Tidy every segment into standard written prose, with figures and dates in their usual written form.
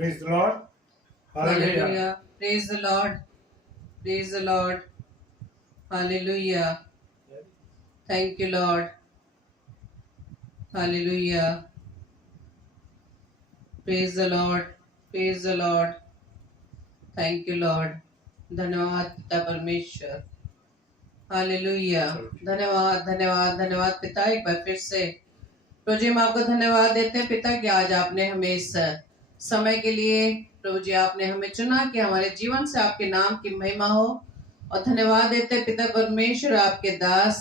Praise the Lord. Hallelujah. Hallelujah. Praise the Lord. Praise the Lord. Hallelujah. Thank you, Lord. Hallelujah. Praise the Lord. Praise the Lord. Thank you, Lord. धन्यवाद पिता परमेश्वर. Hallelujah. धन्यवाद धन्यवाद धन्यवाद पिता. एक बार फिर से प्रभु जी हम आपको धन्यवाद देते हैं पिता कि आज आपने हमें इस समय के लिए प्रभु जी आपने हमें चुना कि हमारे जीवन से आपके नाम की महिमा हो। और धन्यवाद देते हैं पिता परमेश्वर आपके दास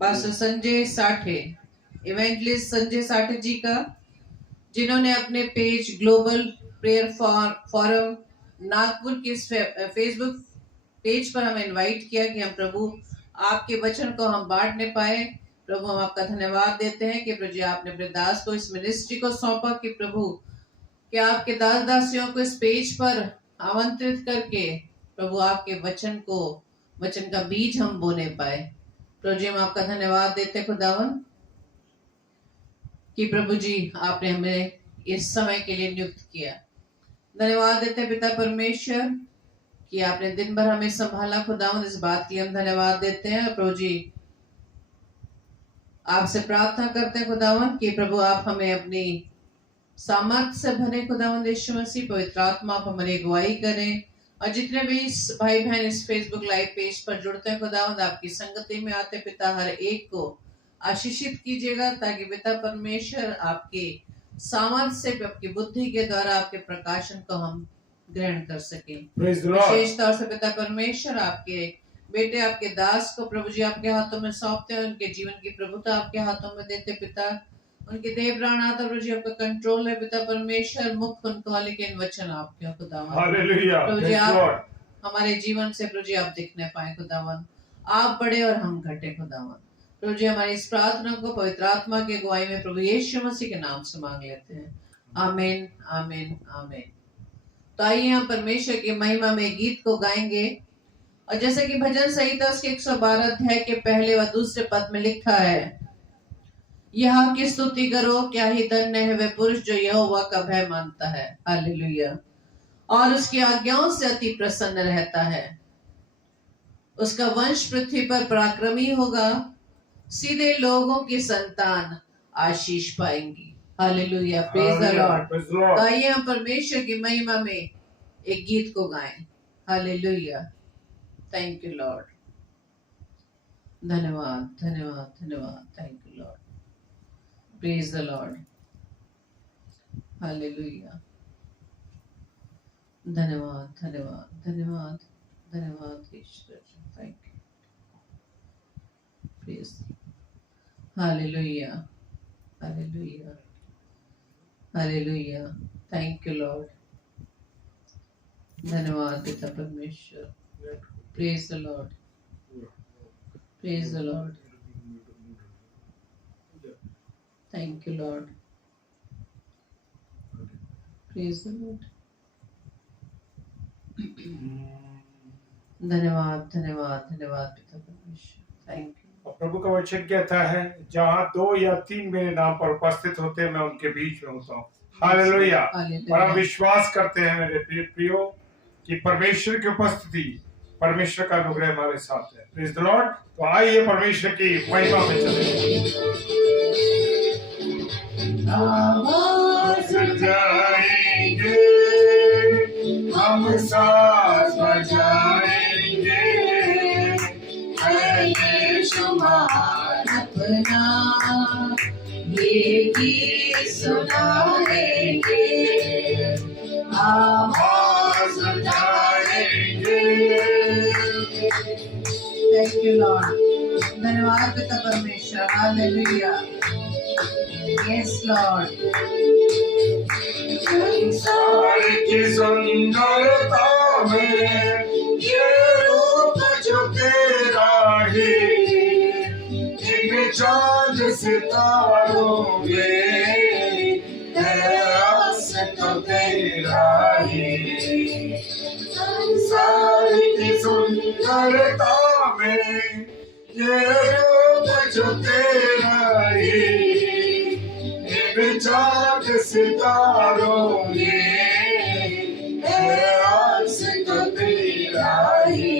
पास्टर संजय साठे, इवेंजलिस्ट संजय साठे जी का, जिन्होंने अपने page global prayer forum Nagpur के फेसबुक पेज पर हमें इनवाइट किया कि हम प्रभु आपके वचन को हम बांटने पाए। प्रभु हम आपका धन्यवाद देते हैं कि प्रभु जी आपने अपने दास को इस मिनिस्ट्री को सौंपा कि प्रभु कि आपके दास दासियों को इस पेज पर आमंत्रित करके प्रभु आपके वचन का बीज हम बोने पाए। प्रभु जी हम आपका धन्यवाद देते हैं खुदावन कि प्रभु जी आपने हमें इस समय के लिए नियुक्त किया। धन्यवाद देते हैं पिता परमेश्वर कि आपने दिन भर हमें संभाला। खुदावन इस बात की हम धन्यवाद देते हैं। प्रभु जी आपसे प्रार्थना करते हैं खुदावन कि प्रभु आप हमें अपनी सामर्थ्य से भरे। खुदावन यीशु मसीह पवित्र आत्मा आप हमारी अगुवाई करें। और जितने भी भाई बहन इस फेसबुक लाइव पेज पर जुड़ते हैं खुदावंद आपकी संगति में आते पिता हर एक को आशीषित कीजिएगा ताकि पिता परमेश्वर आपके सामर्थ्य से आपकी बुद्धि के द्वारा आपके प्रकाशन को हम ग्रहण कर सकें। विशेष तौर से पिता परमेश्वर आपके बेटे आपके दास को प्रभु जी आपके हाथों में सौंपते हैं। उनके जीवन की प्रभुता आपके हाथों में देते पिता। उनके देह प्राण आता प्रभु जी आपका कंट्रोल है पिता परमेश्वर। मुख उनको लेकिन वचन आपके खुदावन। हालेलुया। प्रभु जी आप हमारे जीवन से प्रभु जी आप दिखने पाए खुदावन। आप बड़े और हम घटे खुदावन। प्रभु जी हमारी इस प्रार्थना को पवित्र आत्मा के अगुवाई में प्रभु यीशु मसीह के नाम से मांग लेते हैं। आमीन आमीन आमीन। तो आइए हम परमेश्वर की महिमा में गीत को गाएंगे। और जैसे कि भजन संहिता उसके 112 अध्याय के पहले व दूसरे पद में लिखा है, यह की स्तुति करो, क्या ही धन्य है वह पुरुष जो यहोवा का भय मानता है। हालेलुया। और उसकी आज्ञाओं से अति प्रसन्न रहता है। उसका वंश पृथ्वी पर पराक्रमी होगा। सीधे लोगों की संतान आशीष पाएंगी। हालेलुया। Praise the Lord. आइए हम परमेश्वर की महिमा में एक गीत को गाएं। हालेलुया। Thank you lord. धन्यवाद धन्यवाद धन्यवाद। Thank you lord. Praise the lord. Hallelujah. धन्यवाद धन्यवाद धन्यवाद धन्यवाद ईश्वर। Thank you. Praise. Hallelujah hallelujah hallelujah. Thank you lord. धन्यवाद पिता परमेश्वर। Praise the lord. Praise the lord. Thank you lord. Praise the lord. धन्यवाद धन्यवाद धन्यवाद पिता परमेश्वर। Thank you. प्रभु का वचन कहता है, जहाँ 2 या 3 मेरे नाम पर उपस्थित होते हैं मैं उनके बीच में होता हूँ। हालेलुया। और हम विश्वास करते हैं मेरे प्रियो कि परमेश्वर की उपस्थिति, परमेश्वर का अनुग्रह हमारे साथ है। Praise the Lord. तो आइए परमेश्वर की महिमा में चलें। आवाज उठाएंगे, हम साथ बजाएंगे, शुमार अपना ये गीत सुनाएंगे। आवाज उठाएंगे। Thank you lord. धन्यवाद पिता परमेश्वर। हालेलुया। Yes Lord. संसार की सुंदरता में ये रूप जो तेरा ही, इन चांद सितारों में है आस तो तेरा ही। संसार की सुंदरता में ये रूप जो तेरा ही, इन चाँद सितारों में है आस तो तेरा ही।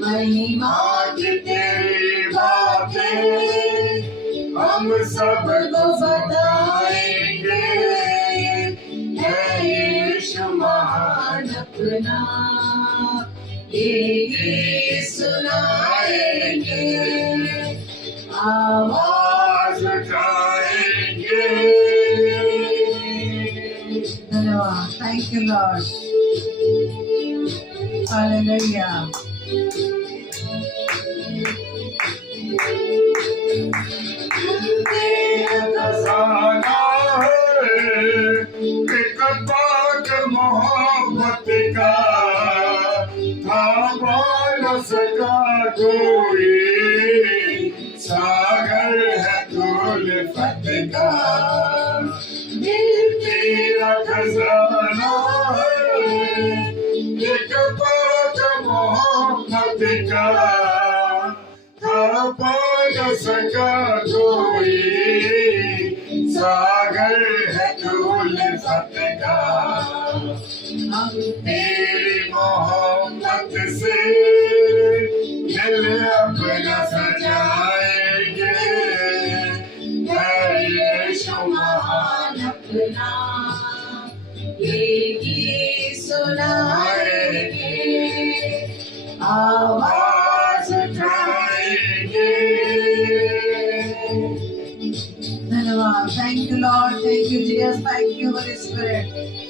महिमा की तेरी बातें हम सबको बताएंगे, है यीशु महान अपना ये गीत सुनाएंगे, आवाज उठाएंगे। धन्यवाद। Thank you Lord. हालेलुया। खजाना है एक बाग मोहब्बत का, थामा न सका कोई, सागर है उल्फत का। तेरा खजाना है एक बाग मोहब्बत का, थामा न सका कोई, सागर है उल्फत का। हम तेरी मोहब्बत से दिल अपना सजाएंगे, है यीशु महान अपना ये गीत सुनाएंगे, आवाज उठाएंगे। धन्यवाद। Thank you Lord. Thank you Jesus. Thank you Holi spirit.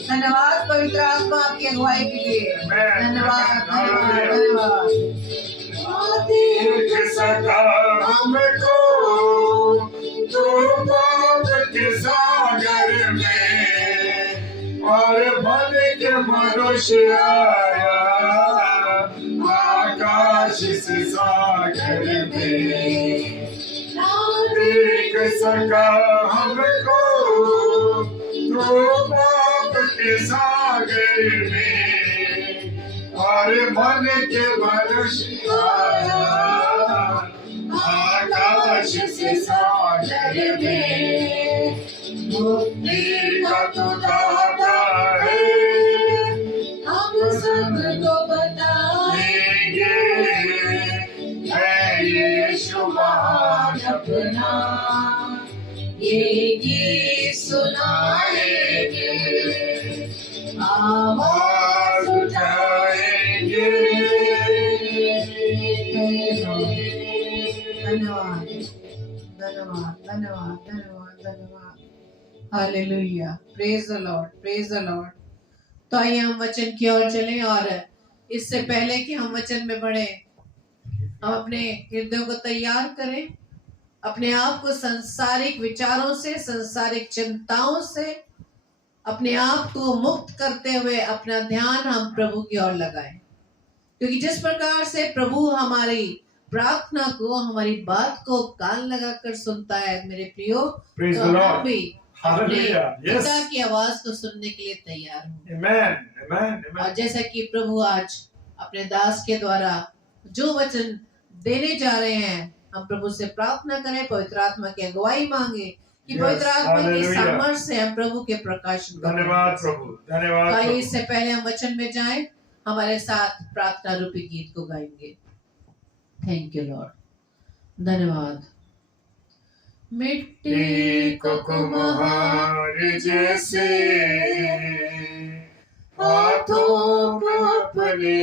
धन्यवाद पवित्र आत्मा आपकी अगुवाई के लिए। धन्यवाद धन्यवाद धन्यवाद। देख सका हमको तो पाप के सागर में, और बन के मनुष्य आया आकाश से सागर में। देख सका हमको तो पाप के सागर में, और मन के मनुष्य आया आकाश से सागर में। मुक्ति का तो दाता है, हम सबको बताएंगे, है यीशु महान अपना ये गीत सुनाएंगे, आवाज उठाएंगे। धन्यवाद धन्यवाद धन्यवाद धन्यवाद धन्यवाद। Hallelujah. Praise the lord. Praise the Lord. तो आइए हम वचन की ओर चलें, और इससे पहले कि हम वचन में बढ़े, हम अपने हृदयों को तैयार करें, अपने आप को संसारिक विचारों से, संसारिक चिंताओं से अपने आप को मुक्त करते हुए अपना ध्यान हम प्रभु की ओर लगाएं। क्योंकि जिस प्रकार से प्रभु हमारी प्रार्थना को, हमारी बात को कान लगाकर सुनता है मेरे प्रियो, Praise तो the हम Lord. भी अपने Hallelujah. Yes. पिता की आवाज को सुनने के लिए तैयार हों। Amen. Amen. और Amen. जैसा कि प्रभु आज अपने दास के द्वारा जो वचन देने जा रहे हैं, हम प्रभु से प्रार्थना करें, पवित्र आत्मा की अगुवाई मांगे कि Yes. पवित्र आत्मा की Hallelujah. सामर्थ्य से हम प्रभु के प्रकाशन को धन्यवाद करें। प्रभु, धन्यवाद तो आइए प्रभु। इससे पहले हम वचन में जाएं, हमारे साथ प्रार्थना रूपी गीत को गाएंगे। Thank you lord. धन्यवाद। मिट्टी को कुम्हार जैसे हाथों को अपने,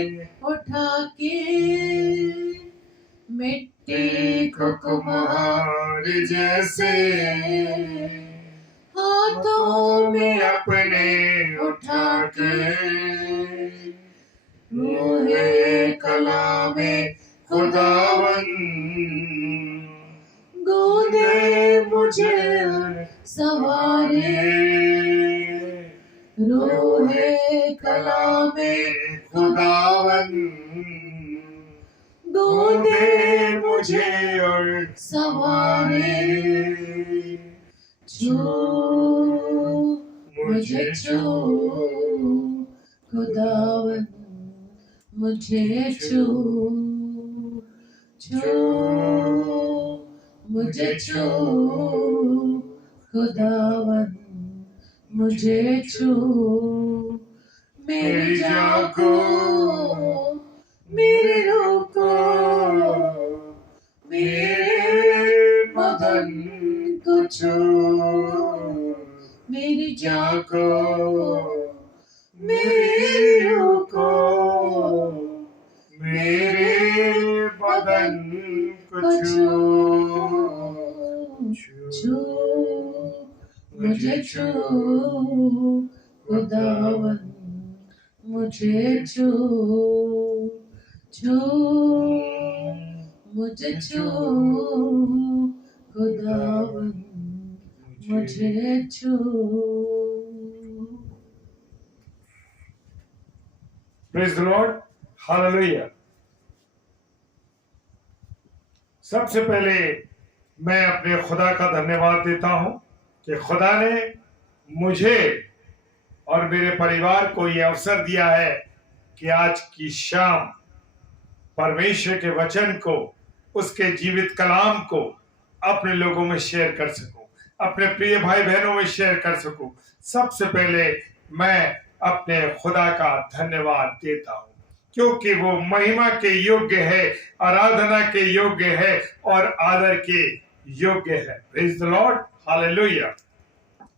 उठा के, मिट्टी को कुम्हार जैसे हाथों में अपने उठा के, रूहे कलामे खुदावन गोदे मुझे सवारे, रूहे कलामे खुदावन गोदे मुझे और सवारे, छू मुझे छू खुदावन, मुझे छू छू मुझे छू खुदावन मुझे छू, मेरी जान को, मेरी रूह को, मेरे बदन को छू, मेरी जान को, मेरी रूह को, मेरे बदन को छू, मुझे छू, खुदावन मुझे छू, मुझे छू, खुदावन मुझे छू। Praise the Lord, Hallelujah। सबसे पहले मैं अपने खुदा का धन्यवाद देता हूं कि खुदा ने मुझे और मेरे परिवार को यह अवसर दिया है कि आज की शाम परमेश्वर के वचन को, उसके जीवित कलाम को अपने लोगों में शेयर कर सकूं, अपने प्रिय भाई बहनों में शेयर कर सकूं। सबसे पहले मैं अपने खुदा का धन्यवाद देता हूं क्योंकि वो महिमा के योग्य है, आराधना के योग्य है और आदर के योग्य है। Praise the lord, hallelujah.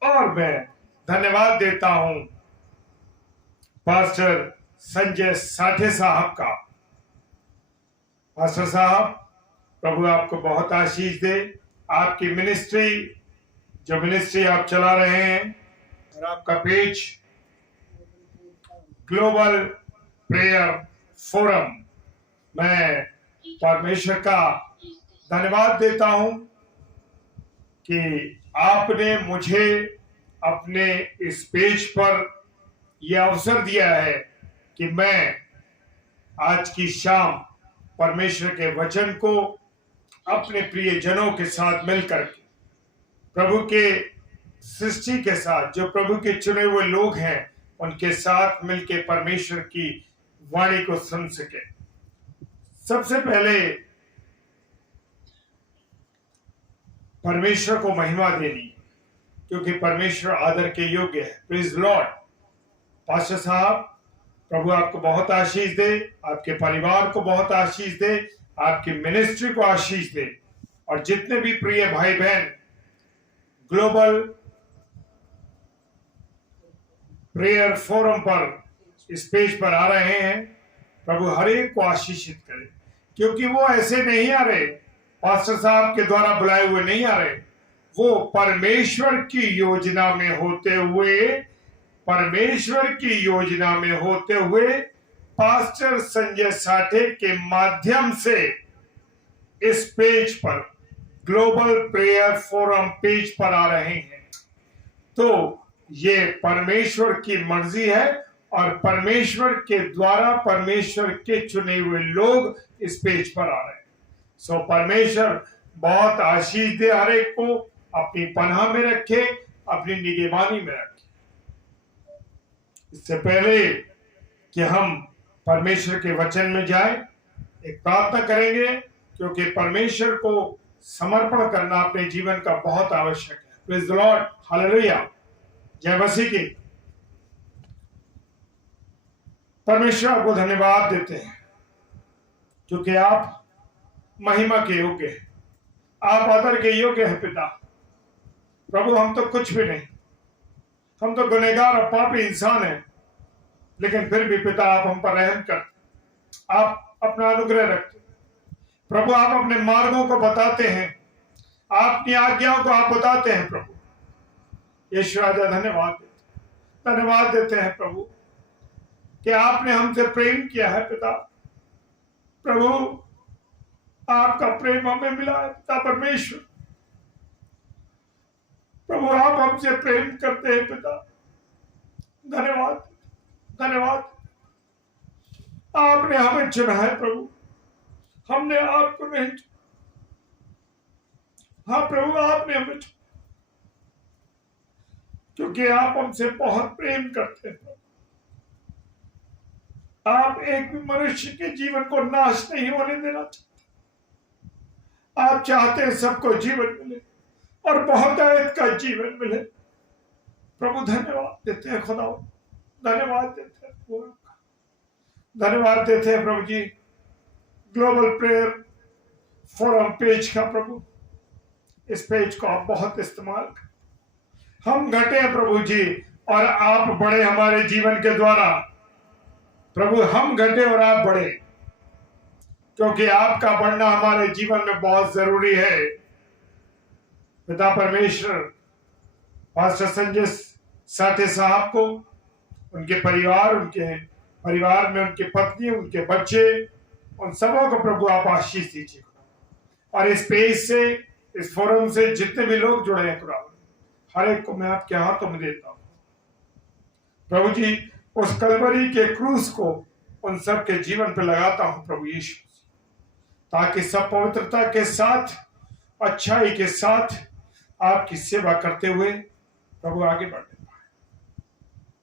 और मैं धन्यवाद देता हूं पास्टर संजय साठे साहब का। पास्टर साहब, प्रभु आपको बहुत आशीष दे। आपकी मिनिस्ट्री, जो मिनिस्ट्री आप चला रहे हैं, और आपका पेज ग्लोबल प्रेयर फोरम, मैं परमेश्वर का धन्यवाद देता हूं कि आपने मुझे अपने इस पेज पर यह अवसर दिया है कि मैं आज की शाम परमेश्वर के वचन को अपने प्रिय जनों के साथ मिलकर के, प्रभु के सृष्टि के साथ, जो प्रभु के चुने हुए लोग हैं, उनके साथ मिलकर परमेश्वर की वाणी को सुन सके। सबसे पहले परमेश्वर को महिमा देनी, क्योंकि परमेश्वर आदर के योग्य है। Please Lord. पास्टर साहब, प्रभु आपको बहुत आशीष दे, आपके परिवार को बहुत आशीष दे, आपकी मिनिस्ट्री को आशीष दे, और जितने भी प्रिय भाई बहन ग्लोबल प्रेयर फोरम पर इस पेज पर आ रहे हैं, प्रभु हर एक को आशीषित करे, क्योंकि वो ऐसे नहीं आ रहे, पास्टर साहब के द्वारा बुलाए हुए नहीं आ रहे, वो परमेश्वर की योजना में होते हुए, परमेश्वर की योजना में होते हुए पास्टर संजय साठे के माध्यम से इस पेज पर, ग्लोबल प्रेयर फोरम पेज पर आ रहे हैं। तो ये परमेश्वर की मर्जी है और परमेश्वर के द्वारा परमेश्वर के चुने हुए लोग इस पेज पर आ रहे हैं। सो परमेश्वर बहुत आशीष दे, हर एक को अपनी पनाह में रखे, अपनी निगरानी में रखे। इससे पहले कि हम परमेश्वर के वचन में जाएं, एक प्रार्थना करेंगे, क्योंकि परमेश्वर को समर्पण करना अपने जीवन का बहुत आवश्यक है। प्रेज द लॉर्ड, हालेलुया, जय मसीह की। परमेश्वर आपको धन्यवाद देते हैं क्योंकि आप महिमा के योग्य हैं, आप आदर के योग्य हैं। पिता प्रभु, हम तो कुछ भी नहीं, हम तो गुनहगार और पापी इंसान हैं, लेकिन फिर भी पिता आप हम पर रहम करते, आप अपना अनुग्रह रखते। प्रभु, आप अपने मार्गों को बताते हैं, आपकी आज्ञाओं को आप बताते हैं। प्रभु यीशु राजा, धन्यवाद देते हैं प्रभु कि आपने हमसे प्रेम किया है। पिता प्रभु, आपका प्रेम हमें मिला है। पिता परमेश्वर, प्रभु आप हमसे प्रेम करते हैं। पिता धन्यवाद, आपने हमें चुना है प्रभु, हमने आपको नहीं चुना। हाँ प्रभु, आपने हमें चुना क्योंकि आप हमसे बहुत प्रेम करते हैं। आप एक भी मनुष्य के जीवन को नाश नहीं होने देना चाहते, आप चाहते हैं सबको जीवन मिले, और बहुतायत का जीवन मिले। प्रभु धन्यवाद देते हैं खुदा, धन्यवाद देते हैं, धन्यवाद देते हैं प्रभु जी। ग्लोबल प्रेयर फोरम पेज का प्रभु, इस पेज को आप बहुत इस्तेमाल करें। हम घटे हैं प्रभु जी और आप बढ़े हमारे जीवन के द्वारा। प्रभु हम घटे और आप बढ़े, क्योंकि आपका बढ़ना हमारे जीवन में बहुत जरूरी है। पिता परमेश्वर पास्टर संजय साठे साहब को, उनके परिवार में उनकी पत्नी, उनके बच्चे, उन सबों को प्रभु आप आशीष दीजिए। और इस पेज से, इस फोरम से जितने भी लोग जुड़े हैं खुदा, हर एक को मैं आपके हाथों में देता हूं प्रभु जी। उस कलवरी के क्रूस को उन सब के जीवन पर लगाता हूं प्रभु यीशु, ताकि सब पवित्रता के साथ, अच्छाई के साथ आपकी सेवा करते हुए प्रभु आगे बढ़ने पाए।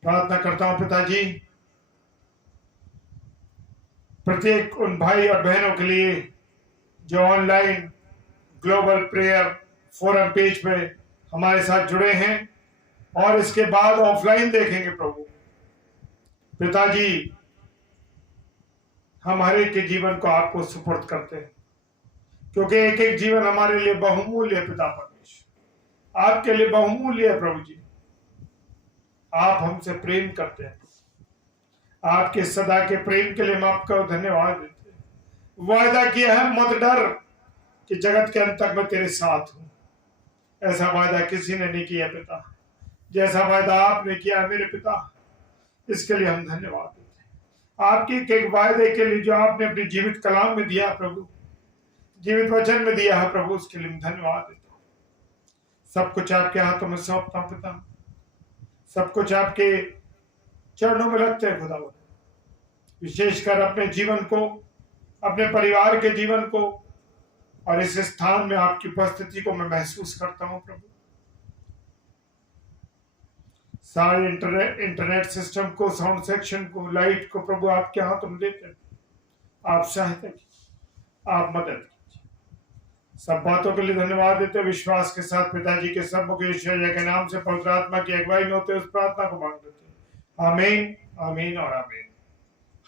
प्रार्थना करता हूं पिताजी, प्रत्येक उन भाई और बहनों के लिए जो online global prayer forum page पे हमारे साथ जुड़े हैं और इसके बाद ऑफलाइन देखेंगे प्रभु। पिताजी, हम हर एक के जीवन को आपको सुपुर्द करते हैं, क्योंकि एक एक जीवन हमारे लिए बहुमूल्य है। पिता परमेश्वर, आपके लिए बहुमूल्य है प्रभु जी। आप हमसे प्रेम करते हैं, आपके सदा के प्रेम के लिए हम आपका धन्यवाद देते हैं। वायदा किया है मत डर कि जगत के अंत तक मैं तेरे साथ हूं। ऐसा वायदा किसी ने नहीं किया पिता, जैसा वायदा आपने किया मेरे पिता, इसके लिए हम धन्यवाद देते हैं। आपके एक वायदे के लिए जो आपने अपनी जीवित कलाम में दिया प्रभु, जीवित वचन में दिया है प्रभु, उसके लिए हम धन्यवाद देता हूं। सब कुछ आपके हाथों में सौंपता हूं पिता, सब कुछ आपके चरणों में रखते हैं खुदा। विशेषकर अपने जीवन को, अपने परिवार के जीवन को, और इस स्थान में आपकी उपस्थिति को मैं महसूस करता हूं प्रभु। सारे इंटरनेट सिस्टम को, साउंड सेक्शन को, लाइट को प्रभु आपके हाथों में देते हैं। आप सहायता कीजिए, आप मदद कीजिए। सब बातों के लिए धन्यवाद देते हैं। विश्वास के साथ पिताजी के सर्वमुख ईश्वर के नाम से पवित्र आत्मा की अगुवाई में होते उस प्रार्थना को मांग लेते हैं। आमीन, आमीन और आमीन।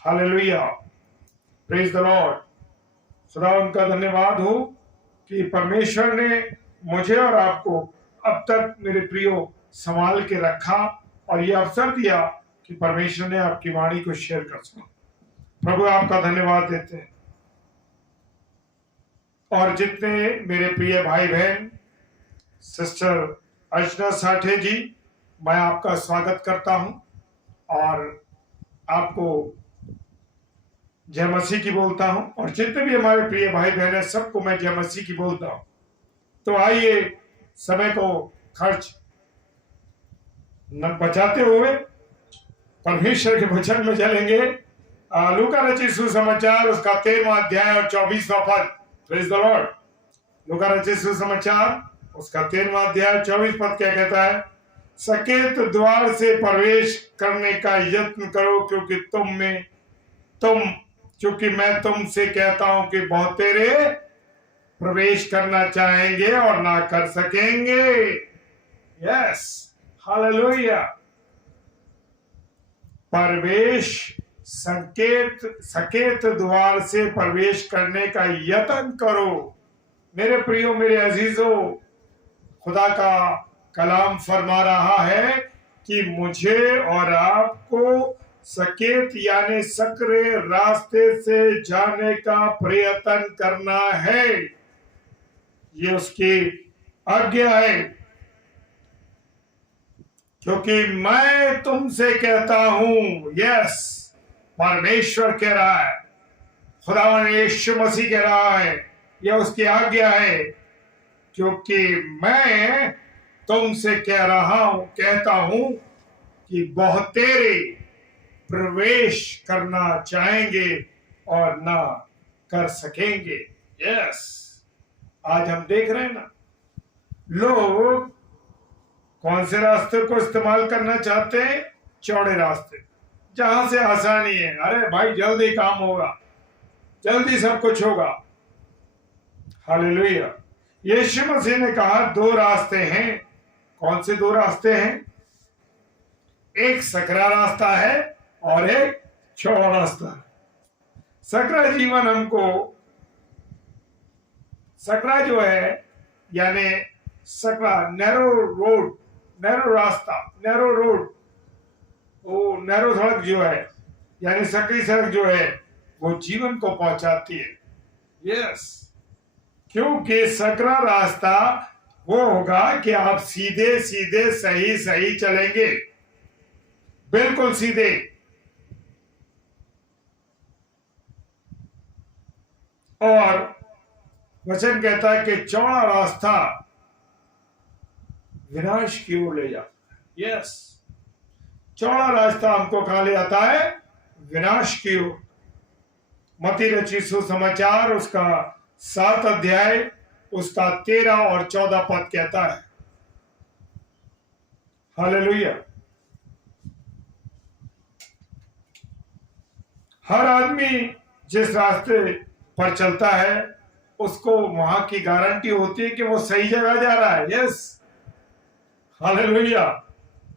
Hallelujah, praise the Lord. सदा उनका धन्यवाद हो कि परमेश्वर ने मुझे और आपको अब तक मेरे प्रियो संभाल के रखा और ये अवसर दिया कि परमेश्वर ने आपकी वाणी को शेयर कर सका। प्रभु आपका धन्यवाद देते हैं। और जितने मेरे प्रिय भाई बहन, सिस्टर अर्चना साठे जी, मैं आपका स्वागत करता हूं और आपको जय मसीह की बोलता हूं। और जितने भी हमारे प्रिय भाई बहन हैं, सबको मैं जय मसीह की बोलता हूं। तो आइए समय को खर्च न बचाते हुए परमेश्वर के वचन में चलेंगे। लूका रचित सुसमाचार उसका 13वां अध्याय और 24वां पद। Praise the Lord. लूका रचित सुसमाचार उसका 13वां अध्याय 24 पद क्या कहता है? सकेत द्वार से प्रवेश करने का यत्न करो, क्योंकि मैं तुमसे कहता हूं कि बहुत तेरे प्रवेश करना चाहेंगे और ना कर सकेंगे। Yes, hallelujah. प्रवेश, सकेत द्वार से प्रवेश करने का यत्न करो। मेरे प्रियो, मेरे अजीजों, खुदा का कलाम फरमा रहा है कि मुझे और आपको सकेत यानी सकरे रास्ते से जाने का प्रयत्न करना है। ये उसकी आज्ञा है, क्योंकि मैं तुमसे कहता हूं। यस, परमेश्वर कह रहा है, खुदावंद यीशु मसीह कह रहा है, यह उसकी आज्ञा है, क्योंकि मैं तुमसे कहता हूं कि बहुत तेरे प्रवेश करना चाहेंगे और ना कर सकेंगे। यस, आज हम देख रहे हैं ना, लोग कौन से रास्ते को इस्तेमाल करना चाहते हैं? चौड़े रास्ते, जहां से आसानी है। अरे भाई, जल्दी काम होगा, जल्दी सब कुछ होगा। हालेलुया। यीशु मसीह ने कहा दो रास्ते हैं। कौन से दो रास्ते हैं? एक सकरा रास्ता है और एक चौड़ा रास्ता है। सकरा जीवन हमको, सकरा जो है यानी सकरा नैरो रोड, नैरो रास्ता, नैरो रोड, वो नैरो सड़क जो है यानी सकरी सड़क जो है वो जीवन को पहुंचाती है। यस, क्योंकि सकरा रास्ता वो होगा कि आप सीधे सीधे सही सही चलेंगे, बिल्कुल सीधे। और वचन कहता है कि चौड़ा रास्ता विनाश की ओर ले जाता है। यस, चौड़ा रास्ता हमको कहां ले जाता है? विनाश की ओर। मत्ती रचित सुसमाचार उसका 7 अध्याय उसका 13 और 14 पद कहता है। हालेलुया। हर आदमी जिस रास्ते पर चलता है उसको वहां की गारंटी होती है कि वो सही जगह जा रहा है। Yes, hallelujah.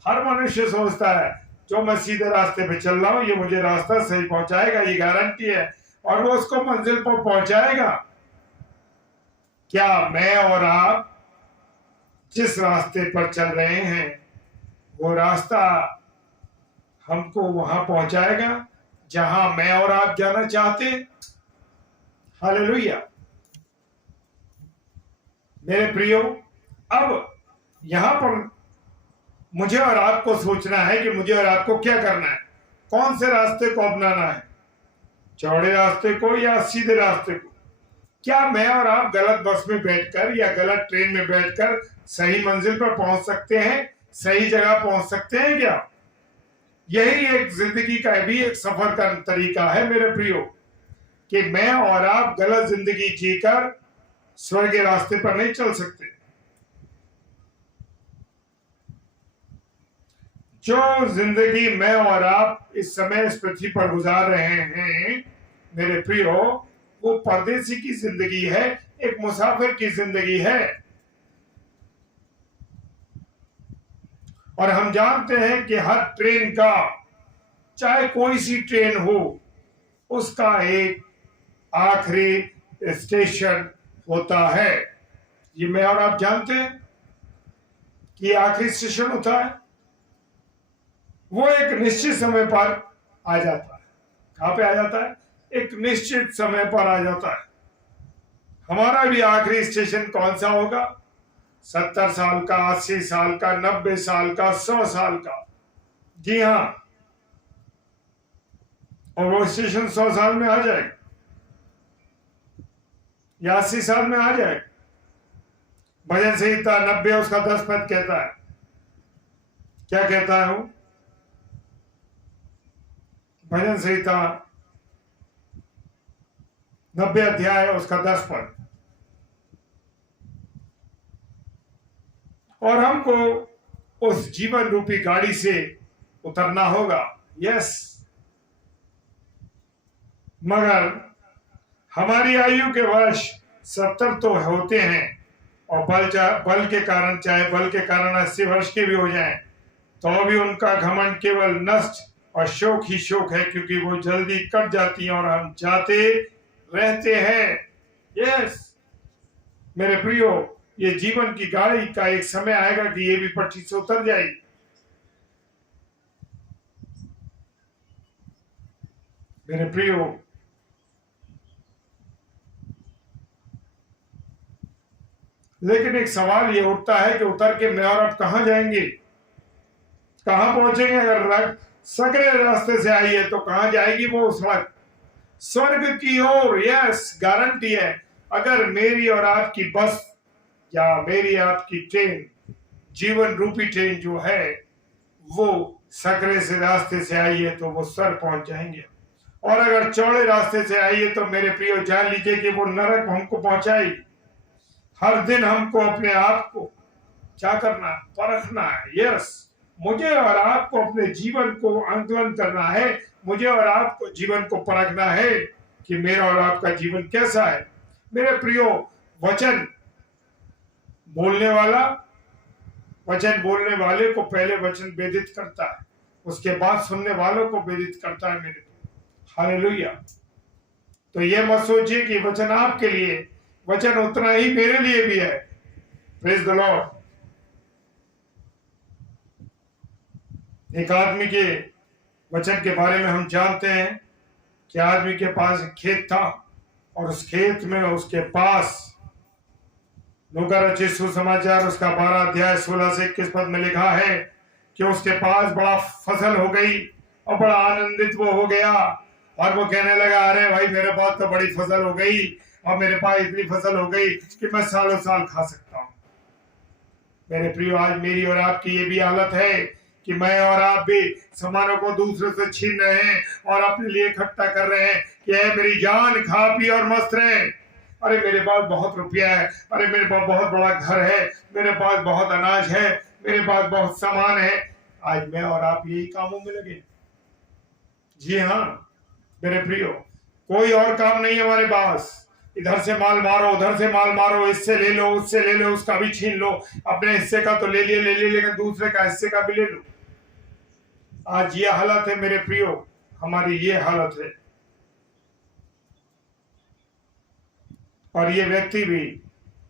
हर मनुष्य सोचता है जो मैं सीधे रास्ते पे चल रहा हूं ये मुझे रास्ता सही पहुंचाएगा, ये गारंटी है, और वो उसको मंजिल पर पहुंचाएगा। क्या मैं और आप जिस रास्ते पर चल रहे हैं वो रास्ता हमको वहां पहुंचाएगा जहां मैं और आप जाना चाहते? हालेलुया। मेरे प्रियो, अब यहां पर मुझे और आपको सोचना है कि मुझे और आपको क्या करना है, कौन से रास्ते को अपनाना है, चौड़े रास्ते को या सीधे रास्ते को। क्या मैं और आप गलत बस में बैठकर या गलत ट्रेन में बैठकर सही मंजिल पर पहुंच सकते हैं, सही जगह पहुंच सकते हैं क्या? यही एक जिंदगी का भी एक सफर का तरीका है मेरे प्रियो, कि मैं और आप गलत जिंदगी जीकर स्वर्ग के रास्ते पर नहीं चल सकते। जो जिंदगी मैं और आप इस समय इस पृथ्वी पर गुजार रहे हैं मेरे प्रियो, वो परदेसी की जिंदगी है, एक मुसाफिर की जिंदगी है। और हम जानते हैं कि हर ट्रेन का, चाहे कोई सी ट्रेन हो, उसका एक आखिरी स्टेशन होता है। ये मैं और आप जानते हैं कि आखिरी स्टेशन होता है, वो एक निश्चित समय पर आ जाता है। कहां पे आ जाता है? एक निश्चित समय पर आ जाता है। हमारा भी आखिरी स्टेशन कौन सा होगा? 70 साल का, 80 साल का, 90 साल का, 100 साल का। जी हां, और वो स्टेशन 100 साल में आ जाएगा या 80 साल में आ जाएगा। भजन संहिता 90 उसका 10 पद कहता है, क्या कहता है वो? भजन संहिता 90 अध्याय उसका 10 पद। और हमको उस जीवन रूपी गाड़ी से उतरना होगा। यस, मगर हमारी आयु के वर्ष 70 तो होते हैं, और बल के कारण, चाहे बल के कारण 80 वर्ष के भी हो जाएं, तो भी उनका घमंड केवल नष्ट और शोक ही शोक है, क्योंकि वो जल्दी कट जाती हैं और हम जाते रहते हैं। यस मेरे प्रियो, ये जीवन की गाड़ी का एक समय आएगा कि ये भी पटरी से उतर जाएगी। मेरे प्रियो, लेकिन एक सवाल ये उठता है कि उतर के मैं और आप कहां जाएंगे, कहां पहुंचेंगे? अगर सकरे रास्ते से आई है तो कहां जाएगी वो सड़क? स्वर्ग की ओर। यस, गारंटी है। अगर मेरी और आपकी बस या मेरी आपकी ट्रेन, जीवन रूपी ट्रेन जो है, वो सकरे से रास्ते से आई है तो वो स्वर्ग पहुंच जाएंगे। और अगर चौड़े रास्ते से आई है तो मेरे प्रियो जान लीजिए कि वो नरक हमको पहुंचाएगी। हर दिन हमको अपने आप को क्या करना है? परखना है। यस, मुझे और आपको अपने जीवन को आंकलन करना है, मुझे और आपको जीवन को परखना है कि मेरा और आपका जीवन कैसा है। मेरे प्रियो, वचन बोलने वाला वचन बोलने वाले को पहले वचन वेदित करता है, उसके बाद सुनने वालों को वेदित करता है मेरे। हालेलुया। तो ये मत सोचिए कि वचन आपके लिए, वचन उतना ही मेरे लिए भी है। Praise the Lord. एक आदमी के वचन के बारे में हम जानते हैं कि आदमी के पास एक खेत था और उस खेत में उसके पास, लूका रचित सुसमाचार उसका 12 अध्याय 16 से 21 पद में लिखा है कि उसके पास बड़ा फसल हो गई और बड़ा आनंदित वो हो गया और वो कहने लगा, अरे भाई मेरे पास तो बड़ी फसल हो गई और मेरे पास इतनी फसल हो गई कि मैं सालों साल खा सकता हूं। मेरे प्रियो, आज मेरी और आपकी ये भी हालत है कि मैं और आप भी सामानों को दूसरे से छीन रहे हैं और अपने लिए इकट्ठा कर रहे हैं कि मेरी जान खा पी और मस्त रहे। अरे मेरे पास बहुत रुपया है, अरे मेरे पास बहुत बड़ा घर है, मेरे पास बहुत अनाज है, मेरे पास बहुत सामान है। आज मैं और आप यही कामों में लगे। जी हाँ मेरे प्रियो, कोई और काम नहीं है हमारे पास। इधर से माल मारो, उधर से माल मारो, इससे ले लो, उससे ले लो, उसका भी छीन लो। अपने हिस्से का तो ले लिए लेकिन दूसरे का हिस्से का भी ले लो। आज ये हालत है मेरे प्रियो, हमारी ये हालत है। और ये व्यक्ति भी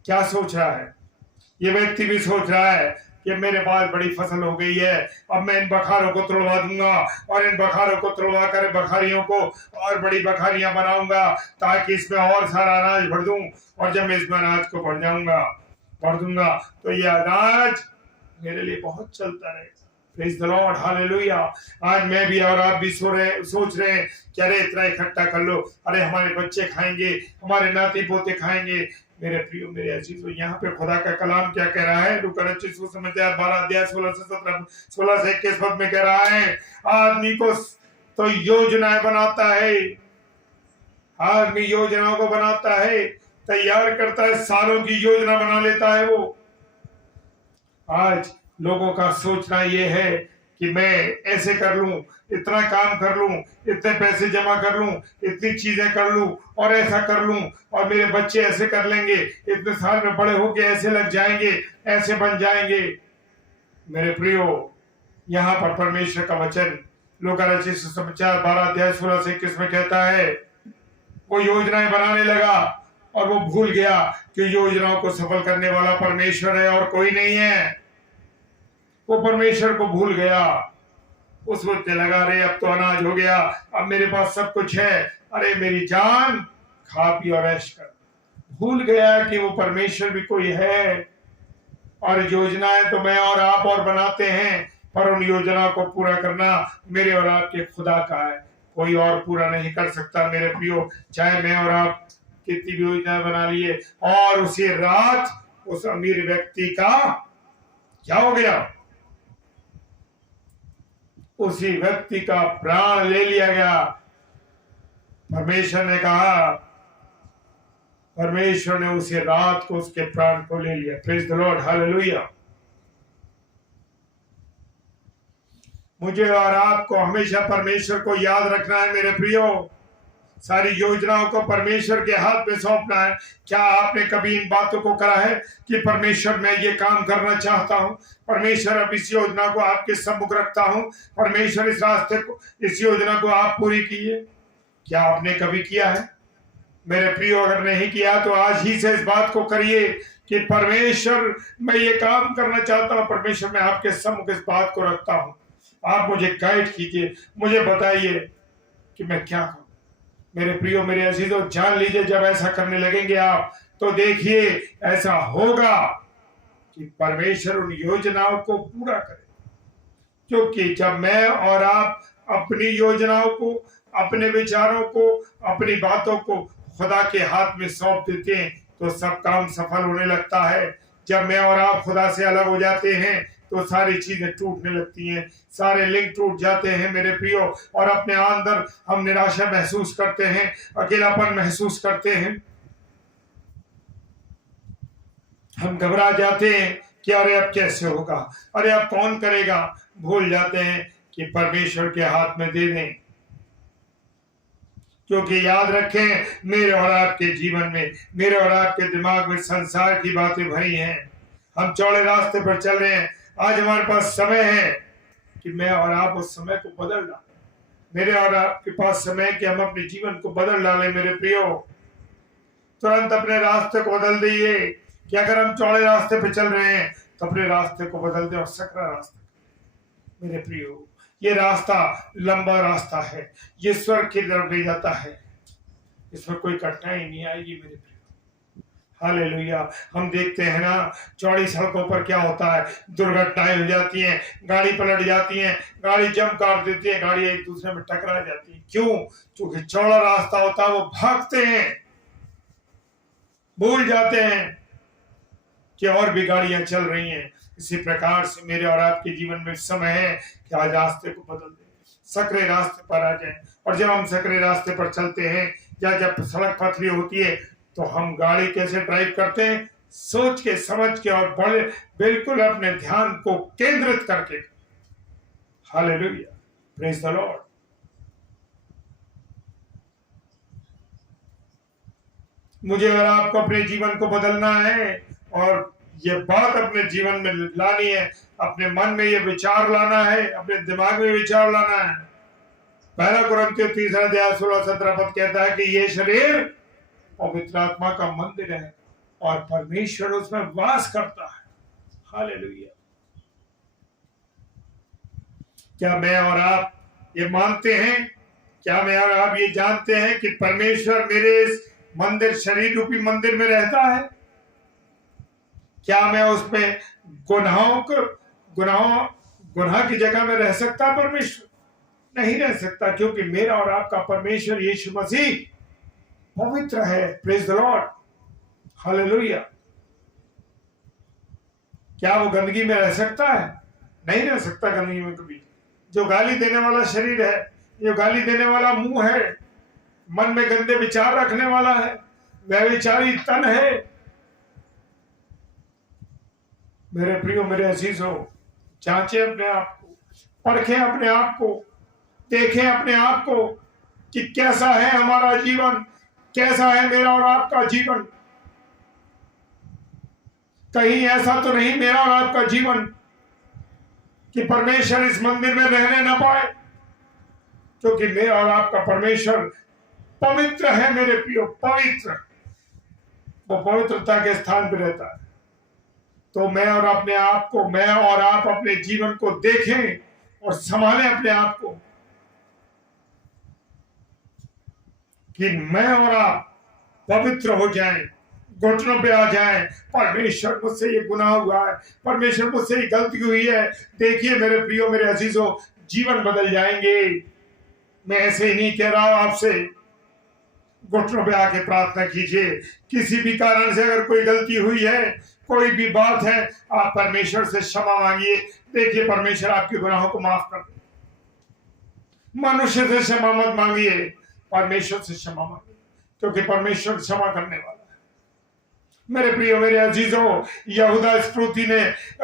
क्या सोच रहा है? ये व्यक्ति भी सोच रहा है कि मेरे पास बड़ी फसल हो गई है, अब मैं इन बखारों को तोड़वा दूंगा और इन बखारों को तोड़वा कर बखारियों को और बड़ी बखारियां बनाऊंगा ताकि इसमें और सारा अनाज भर दूं, और जब मैं इसमें अनाज को भर दूंगा तो ये अनाज मेरे लिए बहुत चलता रहेगा। Praise the lord, hallelujah. आज मैं भी और आप भी सोच रहे हैं कि अरे इतना इकट्ठा कर लो, अरे हमारे बच्चे खाएंगे, हमारे नाती पोते खाएंगे। मेरे प्रियो, मेरे अजीजों, यहाँ पे खुदा का कलाम क्या कह रहा है? लूका रचित सुसमाचार 12 अध्याय 16 से 21 पद में कह रहा है, आदमी को तो योजनाएं बनाता है, आदमी योजनाओं को बनाता है, तैयार करता है, सालों की योजना बना लेता है वो। आज लोगों का सोचना ये है कि मैं ऐसे कर लूं, इतना काम कर लूं, इतने पैसे जमा कर लूं, इतनी चीजें कर लूं और ऐसा कर लूं, और मेरे बच्चे ऐसे कर लेंगे, इतने साल में बड़े होके ऐसे लग जाएंगे, ऐसे बन जाएंगे। मेरे प्रियो, यहाँ पर परमेश्वर का वचन लूका रचित सुसमाचार 12 अध्याय 16 से 21 में कहता है, वो योजनाएं बनाने लगा और वो भूल गया कि योजनाओं को सफल करने वाला परमेश्वर है और कोई नहीं है। वो परमेश्वर को भूल गया। उस वक्त लगा, रहे अब तो अनाज हो गया, अब मेरे पास सब कुछ है, अरे मेरी जान खा पी और ऐश कर। भूल गया कि वो परमेश्वर भी कोई है और योजनाएं तो मैं और आप और बनाते हैं, पर उन योजनाओं को पूरा करना मेरे और आपके खुदा का है, कोई और पूरा नहीं कर सकता। मेरे प्रियो, चाहे मैं और आप कितनी भी योजनाएं बना लिए, और उसी रात उस अमीर व्यक्ति का क्या हो गया? उसी व्यक्ति का प्राण ले लिया गया। परमेश्वर ने कहा, परमेश्वर ने उसी रात को उसके प्राण को ले लिया। Praise the lord, hallelujah. मुझे और आपको हमेशा परमेश्वर को याद रखना है मेरे प्रियो। सारी योजनाओं को परमेश्वर के हाथ में सौंपना है। क्या आपने कभी इन बातों को करा है कि परमेश्वर, मैं ये काम करना चाहता हूं, परमेश्वर अब इस योजना को आपके सम्मुख रखता हूं, परमेश्वर इस रास्ते को, इस योजना को आप पूरी कीजिए? क्या आपने कभी किया है? मेरे प्रियो, अगर नहीं किया तो आज ही से इस बात को करिए कि परमेश्वर, मैं ये काम करना चाहता हूं, परमेश्वर मैं आपके सम्मुख इस बात को रखता हूं, आप मुझे गाइड कीजिए, मुझे बताइए कि मैं क्या करूं। मेरे प्रियो, मेरे अजीजों, जान लीजिए, जब ऐसा करने लगेंगे आप तो देखिए ऐसा होगा कि परमेश्वर उन योजनाओं को पूरा करे। क्योंकि जब मैं और आप अपनी योजनाओं को, अपने विचारों को, अपनी बातों को खुदा के हाथ में सौंप देते हैं तो सब काम सफल होने लगता है। जब मैं और आप खुदा से अलग हो जाते हैं तो सारी चीजें टूटने लगती हैं, सारे लिंक टूट जाते हैं मेरे प्रियो, और अपने अंदर हम निराशा महसूस करते हैं, अकेलापन महसूस करते हैं, हम घबरा जाते हैं कि अरे अब कैसे होगा, अरे अब कौन करेगा। भूल जाते हैं कि परमेश्वर के हाथ में दे दें। क्योंकि याद रखें, मेरे और आपके जीवन में, मेरे और आपके दिमाग में संसार की बातें भरी हैं, हम चौड़े रास्ते पर चल रहे हैं। आज हमारे पास समय है कि मैं और आप उस समय को बदल डालें। मेरे और आपके पास समय है कि हम अपने जीवन को बदल डालें। मेरे प्रियो, तुरंत अपने रास्ते को बदल दीजिए कि अगर हम चौड़े रास्ते पे चल रहे हैं तो अपने रास्ते को बदल दें और सकरा रास्ता। मेरे प्रियो, ये रास्ता लंबा रास्ता है, ये स्वर्ग की तरफ ले जाता है, इसमें कोई कठिनाई नहीं आएगी। मेरे प्रियो, हालेलुया। हम देखते हैं ना, चौड़ी सड़कों पर क्या होता है, दुर्घटनाएं हो जाती हैं, गाड़ी पलट जाती है, गाड़ी जंप कर देती है, गाड़ी एक दूसरे में टकरा जाती है। क्यों? क्योंकि चौड़ा रास्ता होता है, वो भागते हैं, भूल जाते हैं कि और भी गाड़ियां चल रही हैं। इसी प्रकार से मेरे और आपके जीवन में समय है कि आज रास्ते को बदल दें, सकरे रास्ते पर आ जाएं। और जब हम सकरे रास्ते पर चलते हैं या जब सड़क पथरी होती है तो हम गाड़ी कैसे ड्राइव करते हैं? सोच के, समझ के और बड़े बिल्कुल अपने ध्यान को केंद्रित करके। Hallelujah, praise the Lord. मुझे और आपको अपने जीवन को बदलना है और ये बात अपने जीवन में लानी है, अपने मन में ये विचार लाना है, अपने दिमाग में विचार लाना है। पहला कुरिन्थियों 3 अध्याय 16-17 पद कहता है कि ये शरीर पवित्र आत्मा का मंदिर है और परमेश्वर उसमें वास करता है। हालेलुया। क्या मैं और आप ये मानते हैं? क्या मैं और आप ये जानते हैं कि परमेश्वर मेरे इस मंदिर, शरीर रूपी मंदिर में रहता है? क्या मैं उसमें गुनाह की जगह में रह सकता? परमेश्वर नहीं रह सकता, क्योंकि मेरा और आपका परमेश्वर यीशु मसीह पवित्र है। Praise the lord, hallelujah. क्या वो गंदगी में रह सकता है? नहीं रह सकता गंदगी में कभी। जो गाली देने वाला शरीर है, जो गाली देने वाला मुंह है, मन में गंदे विचार रखने वाला है, व्यभिचारी तन है। मेरे प्रियो, मेरे अजीजों, जांचें अपने आप को, परखें अपने आप को, देखें अपने आप को कि कैसा है हमारा जीवन, कैसा है मेरा और आपका जीवन। कहीं ऐसा तो नहीं मेरा और आपका जीवन कि परमेश्वर इस मंदिर में रहने ना पाए, क्योंकि मेरा और आपका परमेश्वर पवित्र है। मेरे प्रियो, पवित्र, वो पवित्रता के स्थान पर रहता है। तो मैं और आप अपने जीवन को देखें और संभालें अपने आप को कि मैं और आप पवित्र हो जाएं, घुटनों पे आ जाएं। परमेश्वर, मुझसे ये गुनाह हुआ है, परमेश्वर मुझसे ये गलती हुई है। देखिए मेरे प्रियो, मेरे अजीजों, जीवन बदल जाएंगे। मैं ऐसे ही नहीं कह रहा हूं आपसे, घुटनों पे आके प्रार्थना कीजिए। किसी भी कारण से अगर कोई गलती हुई है, कोई भी बात है, आप परमेश्वर से क्षमा मांगिए। देखिए परमेश्वर आपके गुनाहों को माफ कर दे। मनुष्य से क्षमा मत मांगिए, परमेश्वर से क्षमा मांगिए, क्योंकि परमेश्वर क्षमा करने वाला है। मेरे प्रियो, मेरे अजीजों, यहूदा इस्करियोती ने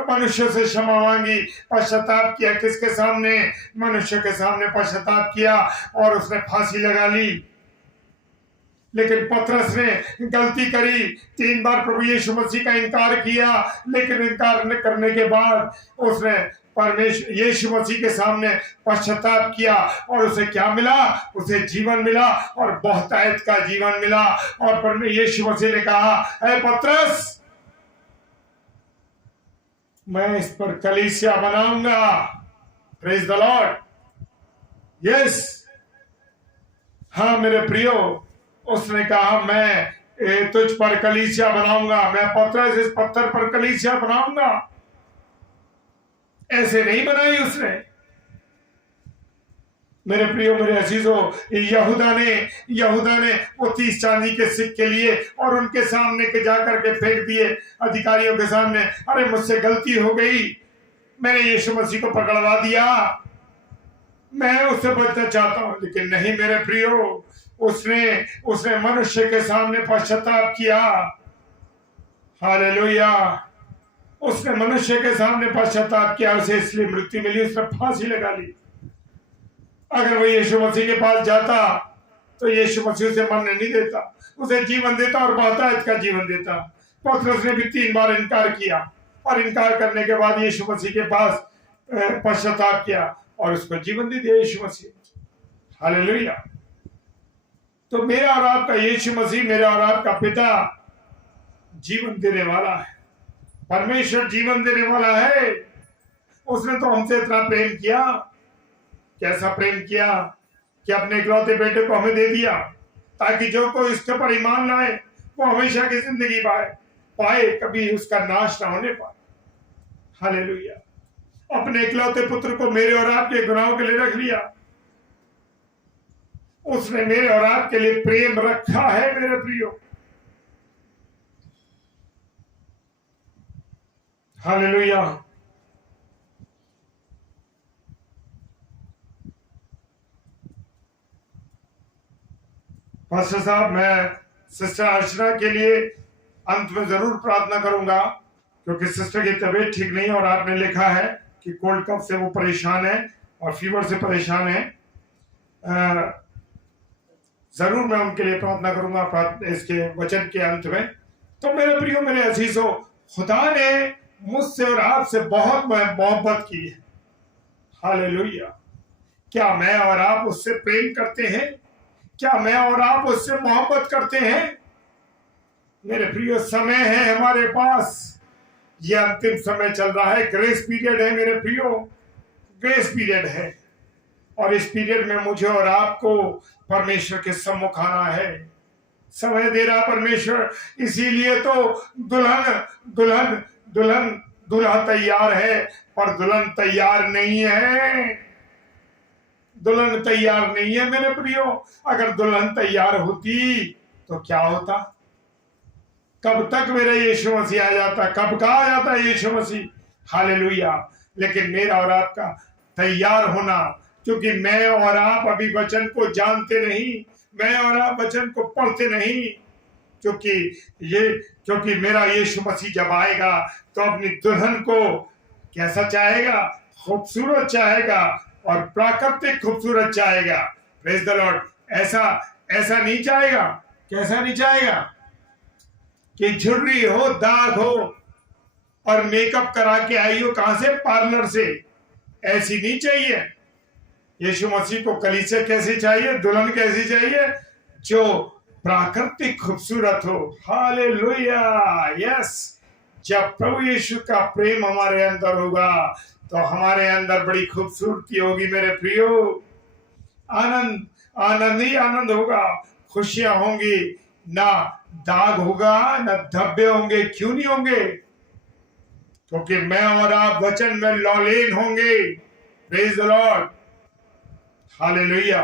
मनुष्य से क्षमा मांगी, पश्चाताप किया। किसके सामने? मनुष्य के सामने पश्चाताप किया और उसने फांसी लगा ली। लेकिन पतरस ने गलती करी, 3 बार प्रभु यीशु मसीह का इनकार किया, लेकिन इनकार करने के बाद उसने परमेश्वर यीशु मसीह के सामने पश्चाताप किया और उसे क्या मिला? उसे जीवन मिला और बहुतायत का जीवन मिला। और यीशु मसीह ने कहा, ऐ पतरस, मैं इस पर कलीसिया बनाऊंगा। Praise the Lord. यस, हाँ मेरे प्रियो, उसने कहा मैं तुझ पर कलीसिया बनाऊंगा, मैं पतरस इस पत्थर पर कलीसिया बनाऊंगा। ऐसे नहीं बनाई उसने। मेरे प्रियो, मेरे अजीजों, यहूदा ने वो 30 चांदी के सिक्के लिए और उनके सामने के जाकर के फेंक दिए अधिकारियों के सामने। अरे मुझसे गलती हो गई, मैंने यीशु मसीह को पकड़वा दिया, मैं उससे बचना चाहता हूं। लेकिन नहीं मेरे प्रियो, उसने मनुष्य के सामने पश्चाताप किया। हालेलुया। उसने मनुष्य के सामने पश्चाताप किया, उसे इसलिए मृत्यु मिली, उसने फांसी लगा ली। अगर वो यीशु मसीह के पास जाता तो यीशु मसीह उसे मरने नहीं देता, उसे जीवन देता और बहुतायत का जीवन देता। पतरस ने भी 3 बार इनकार किया, और इनकार करने के बाद यीशु मसीह के पास पश्चाताप किया और उसको जीवन दे दिया यीशु मसीह। हालेलुया। तो मेरा और आपका यीशु मसीह, मेरा और आपका पिता जीवन देने वाला है। परमेश्वर जीवन देने वाला है। उसने तो हमसे इतना प्रेम किया, कैसा प्रेम किया कि अपने इकलौते बेटे को हमें दे दिया, ताकि जो कोई इसके पर ईमान लाए वो हमेशा की जिंदगी पाए, कभी उसका नाश ना होने पाए। हालेलुया। अपने इकलौते पुत्र को मेरे और आपके गुनाहों के लिए रख लिया। उसने मेरे और आपके लिए प्रेम रखा है मेरे प्रियो। हालेलुया। पास्टर साहब, मैं सिस्टर अर्चना के लिए अंत में जरूर प्रार्थना करूंगा, क्योंकि सिस्टर की तबीयत ठीक नहीं है और आपने लिखा है कि कोल्ड कफ से वो परेशान है और फीवर से परेशान है। जरूर मैं उनके लिए प्रार्थना करूंगा इसके वचन के अंत में। तो मेरे प्रियो, मेरे अजीजों, खुदा ने मुझसे और आपसे बहुत मोहब्बत की है। हालेलुया। क्या मैं और आप उससे प्रेम करते हैं? क्या मैं और आप उससे मोहब्बत करते हैं? मेरे प्रियो, समय है हमारे पास। ये अंतिम समय चल रहा है, ग्रेस पीरियड है मेरे प्रियो, ग्रेस पीरियड है। और इस पीरियड में मुझे और आपको परमेश्वर के सम्मुख आना है। समय दे रहा परमेश्वर, इसीलिए तो दुल्हा तैयार है, पर दुल्हन तैयार नहीं है। दुल्हन तैयार नहीं है मेरे प्रियो। अगर दुल्हन तैयार होती तो क्या होता? कब तक मेरा यीशु मसीह आ जाता, कब का आ जाता यीशु मसीह। हालेलुया। लेकिन मेरा और आपका तैयार होना, क्योंकि मैं और आप अभी वचन को जानते नहीं, मैं और आप वचन को पढ़ते नहीं, क्योंकि मेरा यीशु मसीह जब आएगा तो अपनी दुल्हन को कैसा चाहेगा? खूबसूरत चाहेगा और प्राकृतिक खूबसूरत चाहेगा। Praise the Lord. ऐसा नहीं चाहेगा। कैसा नहीं चाहेगा? कि झुर्री हो, दाग हो और मेकअप करा के आई हो, कहां से? पार्लर से। ऐसी नहीं चाहिए। यीशु मसीह को कलीसिया कैसी चाहिए? दुल्हन कैसी चाहिए? जो प्राकृतिक खूबसूरत हो। हालेलुया। यस। जब प्रभु यीशु का प्रेम हमारे अंदर होगा तो हमारे अंदर बड़ी खूबसूरती होगी मेरे प्रियो। आनंद ही आनंद होगा, खुशियां होंगी, ना दाग होगा, ना धब्बे होंगे। क्यों नहीं होंगे? क्योंकि मैं और आप वचन में लौलीन होंगे। Praise the lord. हालेलुया।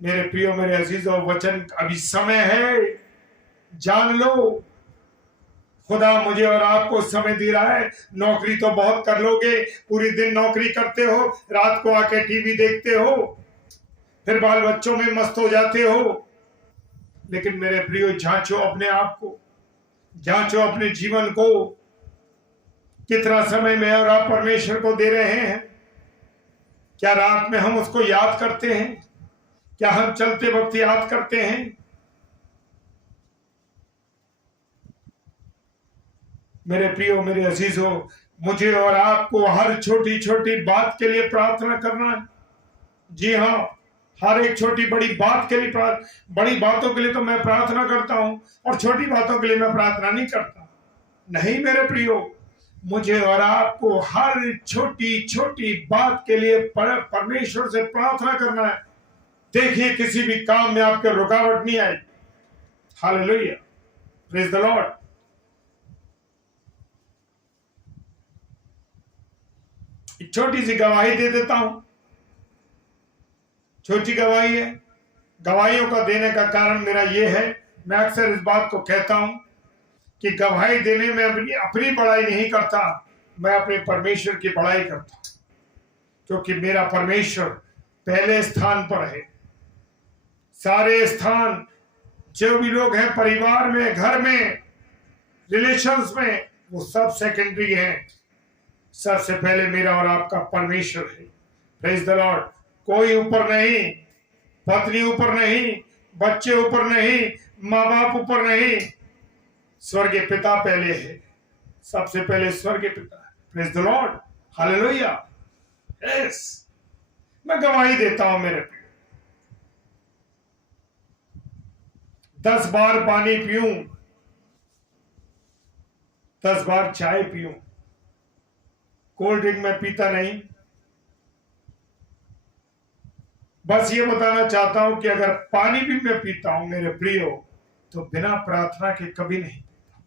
मेरे प्रियो, मेरे अजीजों, वचन अभी समय है, जान लो। खुदा मुझे और आपको समय दे रहा है। नौकरी तो बहुत कर लोगे, पूरी दिन नौकरी करते हो, रात को आके टीवी देखते हो, फिर बाल बच्चों में मस्त हो जाते हो। लेकिन मेरे प्रियो, जांचो अपने आप को, जांचो अपने जीवन को। कितना समय मैं और आप परमेश्वर को दे रहे हैं? क्या रात में हम उसको याद करते हैं? क्या हम चलते वक्त याद करते हैं? मेरे प्रियो, मेरे अजीजों, मुझे और आपको हर छोटी छोटी बात के लिए प्रार्थना करना है। जी हाँ, हर एक छोटी बड़ी बात के लिए बड़ी बातों के लिए तो मैं प्रार्थना करता हूं और छोटी बातों के लिए मैं प्रार्थना नहीं करता। नहीं मेरे प्रियो, मुझे और आपको हर छोटी छोटी बात के लिए परमेश्वर से प्रार्थना करना है। देखिए, किसी भी काम में आपके रुकावट नहीं आए। हालेलुया। Praise the Lord. छोटी सी गवाही दे देता हूं। छोटी गवाही है। गवाहियों का देने का कारण मेरा यह है, मैं अक्सर इस बात को कहता हूं कि गवाही देने में अपनी बड़ाई नहीं करता, मैं अपने परमेश्वर की बड़ाई करता, क्योंकि मेरा परमेश्वर पहले स्थान पर है। सारे स्थान, जो भी लोग हैं परिवार में, घर में, रिलेशंस में, वो सब सेकेंडरी हैं। सबसे पहले मेरा और आपका परमेश्वर है। Praise the Lord. कोई ऊपर नहीं, पत्नी ऊपर नहीं, बच्चे ऊपर नहीं, माँ बाप ऊपर नहीं, स्वर्गीय पिता पहले है। सबसे पहले स्वर्गीय पिता है। Praise the lord, hallelujah. Yes, मैं गवाही देता हूं मेरे प्रिय, 10 बार पानी पीऊं, 10 बार चाय पीऊं, कोल्ड ड्रिंक में पीता नहीं। बस ये बताना चाहता हूं कि अगर पानी भी मैं पीता हूं मेरे प्रियो, तो बिना प्रार्थना के कभी नहीं पीता।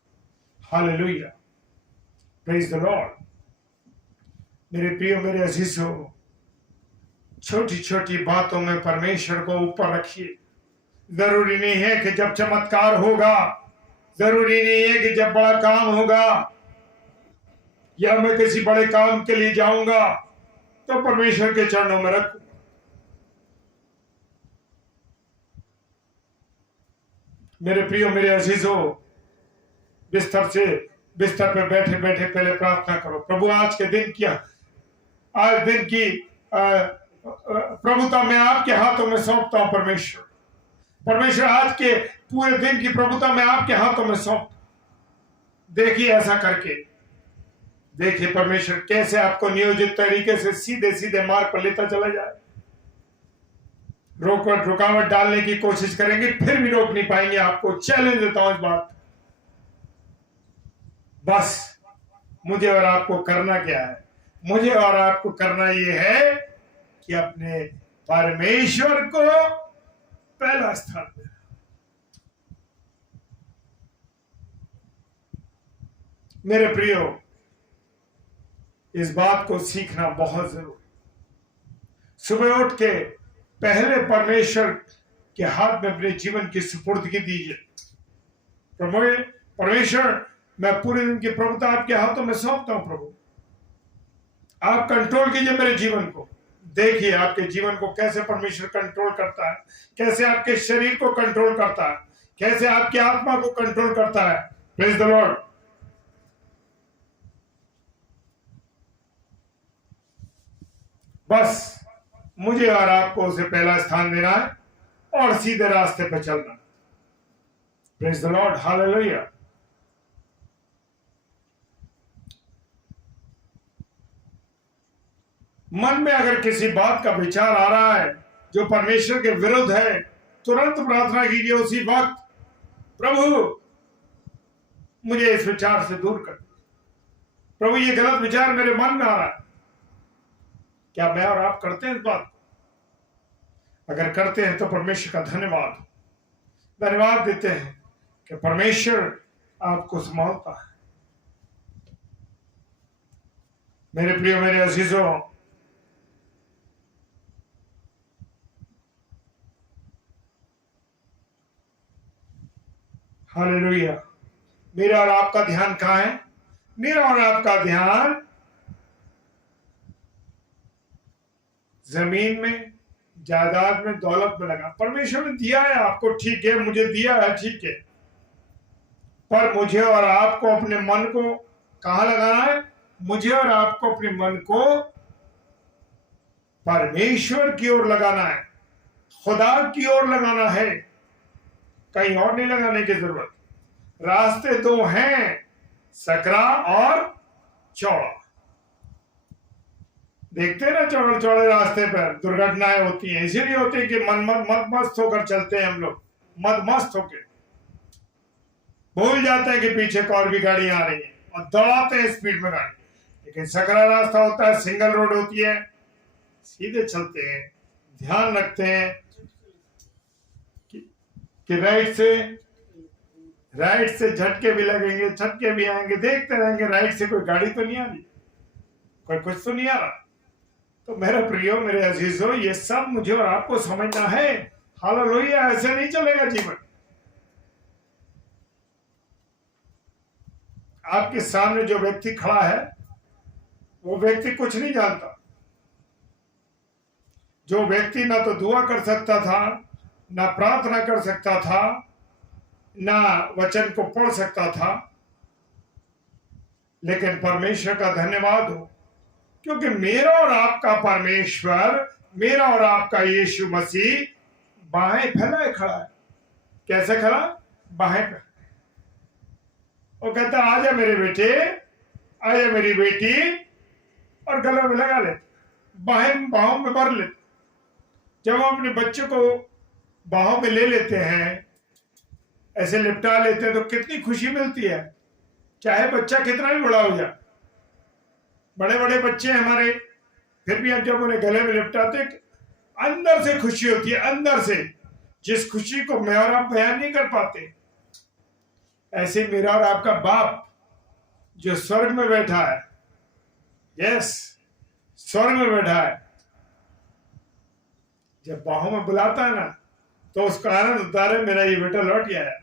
Hallelujah, praise the Lord. मेरे प्रियो, मेरे अजीजों, छोटी छोटी बातों में परमेश्वर को ऊपर रखिए। जरूरी नहीं है कि जब चमत्कार होगा, जरूरी नहीं है कि जब बड़ा काम होगा या मैं किसी बड़े काम के लिए जाऊंगा तो परमेश्वर के चरणों में रखूं। मेरे प्रियो, मेरे अजीजों, बिस्तर पे बैठे बैठे पहले प्रार्थना करो। प्रभु, आज दिन की प्रभुता मैं आपके हाथों में सौंपता हूं। परमेश्वर, आज के पूरे दिन की प्रभुता मैं आपके हाथों में सौंपता हूं। देखिए, ऐसा करके देखिए परमेश्वर कैसे आपको नियोजित तरीके से सीधे सीधे मार्ग पर लेता चला जाए। रुकावट डालने की कोशिश करेंगे, फिर भी रोक नहीं पाएंगे आपको। चैलेंज देता हूं इस बात। बस मुझे और आपको करना क्या है? मुझे और आपको करना यह है कि अपने परमेश्वर को पहला स्थान देना। मेरे प्रियो, इस बात को सीखना बहुत जरूरी। सुबह उठ के पहले परमेश्वर के हाथ में अपने जीवन की सुपुर्दगी दीजिए। परमेश्वर, मैं पूरे दिन की प्रभुता आपके हाथों में सौंपता हूं। प्रभु, आप कंट्रोल कीजिए मेरे जीवन को। देखिए आपके जीवन को कैसे परमेश्वर कंट्रोल करता है, कैसे आपके शरीर को कंट्रोल करता है, कैसे आपकी आत्मा को कंट्रोल करता है। Praise the Lord. बस मुझे और आपको उसे पहला स्थान देना है और सीधे रास्ते पर चलना। Praise the lord, hallelujah. मन में अगर किसी बात का विचार आ रहा है जो परमेश्वर के विरुद्ध है, तुरंत प्रार्थना कीजिए उसी वक्त, प्रभु मुझे इस विचार से दूर कर। प्रभु, ये गलत विचार मेरे मन में आ रहा है। क्या मैं और आप करते हैं इस बात को? अगर करते हैं तो परमेश्वर का धन्यवाद देते हैं कि परमेश्वर आपको संभालता है। मेरे प्रियो, मेरे अजीजों, हालेलुया। मेरा और आपका ध्यान कहां है? मेरा और आपका ध्यान जमीन में, जायदाद में, दौलत में लगा। परमेश्वर ने दिया है आपको, ठीक है, मुझे दिया है, ठीक है, पर मुझे और आपको अपने मन को कहां लगाना है? मुझे और आपको अपने मन को परमेश्वर की ओर लगाना है, खुदा की ओर लगाना है, कहीं और नहीं लगाने की जरूरत। रास्ते दो हैं, सकरा और चौड़ा। देखते हैं ना, चौड़े चौड़े रास्ते पर दुर्घटनाएं होती हैं। इसीलिए होती है कि मत मस्त होकर चलते हैं हम लोग, मत मस्त होकर भूल जाते हैं कि पीछे और भी गाड़ी आ रही है और दौड़ाते हैं स्पीड में गाड़ी। लेकिन सकरा रास्ता होता है, सिंगल रोड होती है, सीधे चलते हैं, ध्यान रखते हैं कि राइट से झटके भी लगेंगे, झटके भी आएंगे, देखते रहेंगे राइट से कोई गाड़ी तो नहीं आ रही, कोई कुछ तो नहीं आ रहा। तो मेरे प्रियो, मेरे अजीजों, ये सब मुझे और आपको समझना है। हालेलुया। ऐसे नहीं चलेगा जीवन। आपके सामने जो व्यक्ति खड़ा है वो व्यक्ति कुछ नहीं जानता। जो व्यक्ति ना तो दुआ कर सकता था, ना प्रार्थना कर सकता था, ना वचन को पढ़ सकता था, लेकिन परमेश्वर का धन्यवाद हो, क्योंकि मेरा और आपका परमेश्वर, मेरा और आपका यीशु मसीह बाहें फैलाए खड़ा है। कैसे खड़ा? बाहें पे। वो कहता, आजा मेरे बेटे, आया मेरी बेटी, और गलों में लगा लेते, बाहों में भर लेते। जब हम अपने बच्चों को बाहों में ले लेते हैं, ऐसे लिपटा लेते हैं, तो कितनी खुशी मिलती है, चाहे बच्चा कितना भी बड़ा हो जाए। बड़े बड़े बच्चे हमारे, फिर भी हम जब उन्हें गले में लिपटाते, अंदर से खुशी होती है, अंदर से, जिस खुशी को मैं और आप बयान नहीं कर पाते। ऐसे मेरा और आपका बाप जो स्वर्ग में बैठा है, यस, स्वर्ग में बैठा है, जब बाहों में बुलाता है ना, तो उसका आनंद होता है, मेरा ये बेटा लौट गया है,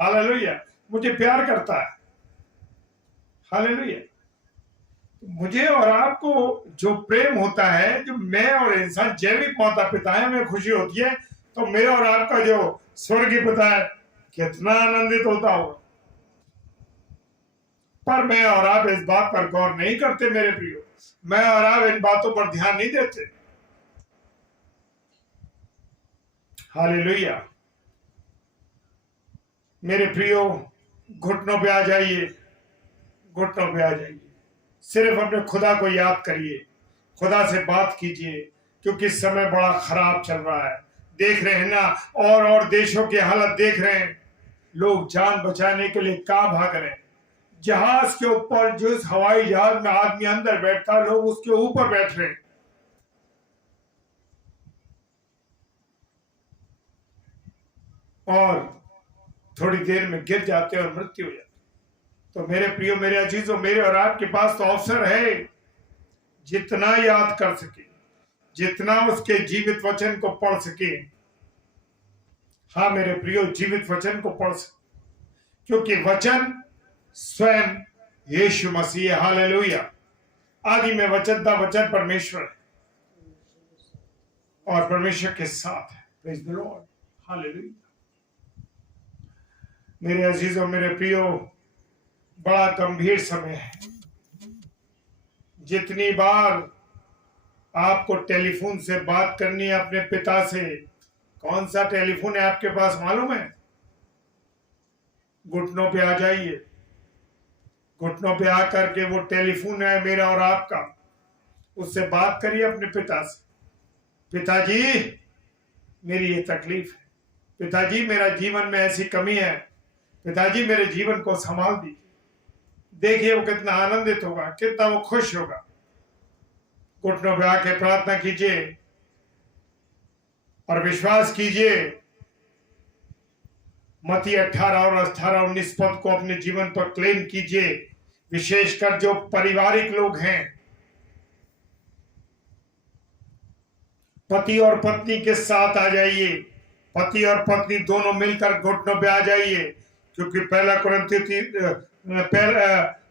हालेलुया, मुझे प्यार करता है, हालेलुया। मुझे और आपको जो प्रेम होता है, जो मैं और इंसान जैविक माता पिता है, हमें खुशी होती है, तो मेरा और आपका जो स्वर्गीय पिता है कितना आनंदित होता होगा। पर मैं और आप इस बात पर गौर नहीं करते मेरे प्रियो, मैं और आप इन बातों पर ध्यान नहीं देते। हालेलुया। मेरे प्रियो, घुटनों पे आ जाइए, घुटनों पे आ जाइए, सिर्फ अपने खुदा को याद करिए, खुदा से बात कीजिए, क्योंकि समय बड़ा खराब चल रहा है। देख रहे हैं ना, और देशों की हालत देख रहे हैं, लोग जान बचाने के लिए कहां भाग रहे हैं। जहाज के ऊपर, जिस हवाई जहाज में आदमी अंदर बैठता, लोग उसके ऊपर बैठ रहे हैं, और थोड़ी देर में गिर जाते और मृत्यु हो जाती। तो मेरे प्रियो, मेरे अजीजों, मेरे और आपके पास तो अवसर है, जितना याद कर सके, जितना उसके जीवित वचन को पढ़ सके। हाँ मेरे प्रियो, जीवित वचन को पढ़ सके, क्योंकि वचन स्वयं यीशु मसीह है। हालेलुया। आदि में वचन था, वचन परमेश्वर है और परमेश्वर के साथ है। Praise the lord, hallelujah. मेरे अजीजों, मेरे प्रियो, बड़ा गंभीर समय है। जितनी बार आपको टेलीफोन से बात करनी है अपने पिता से, कौन सा टेलीफोन है आपके पास मालूम है? घुटनों पे आ जाइए, घुटनों पे आकर के वो टेलीफोन है मेरा और आपका, उससे बात करिए अपने पिता से। पिताजी, मेरी ये तकलीफ है, पिताजी मेरा जीवन में ऐसी कमी है, पिताजी मेरे जीवन को संभाल दीजिए। देखिए वो कितना आनंदित होगा, कितना वो खुश होगा। घुटनों पे आके प्रार्थना कीजिए और विश्वास कीजिए। मत्ती 18 और 18-19 पद को अपने जीवन पर क्लेम कीजिए, विशेषकर जो पारिवारिक लोग हैं। पति और पत्नी के साथ आ जाइए, पति और पत्नी दोनों मिलकर घुटनों पे आ जाइए, क्योंकि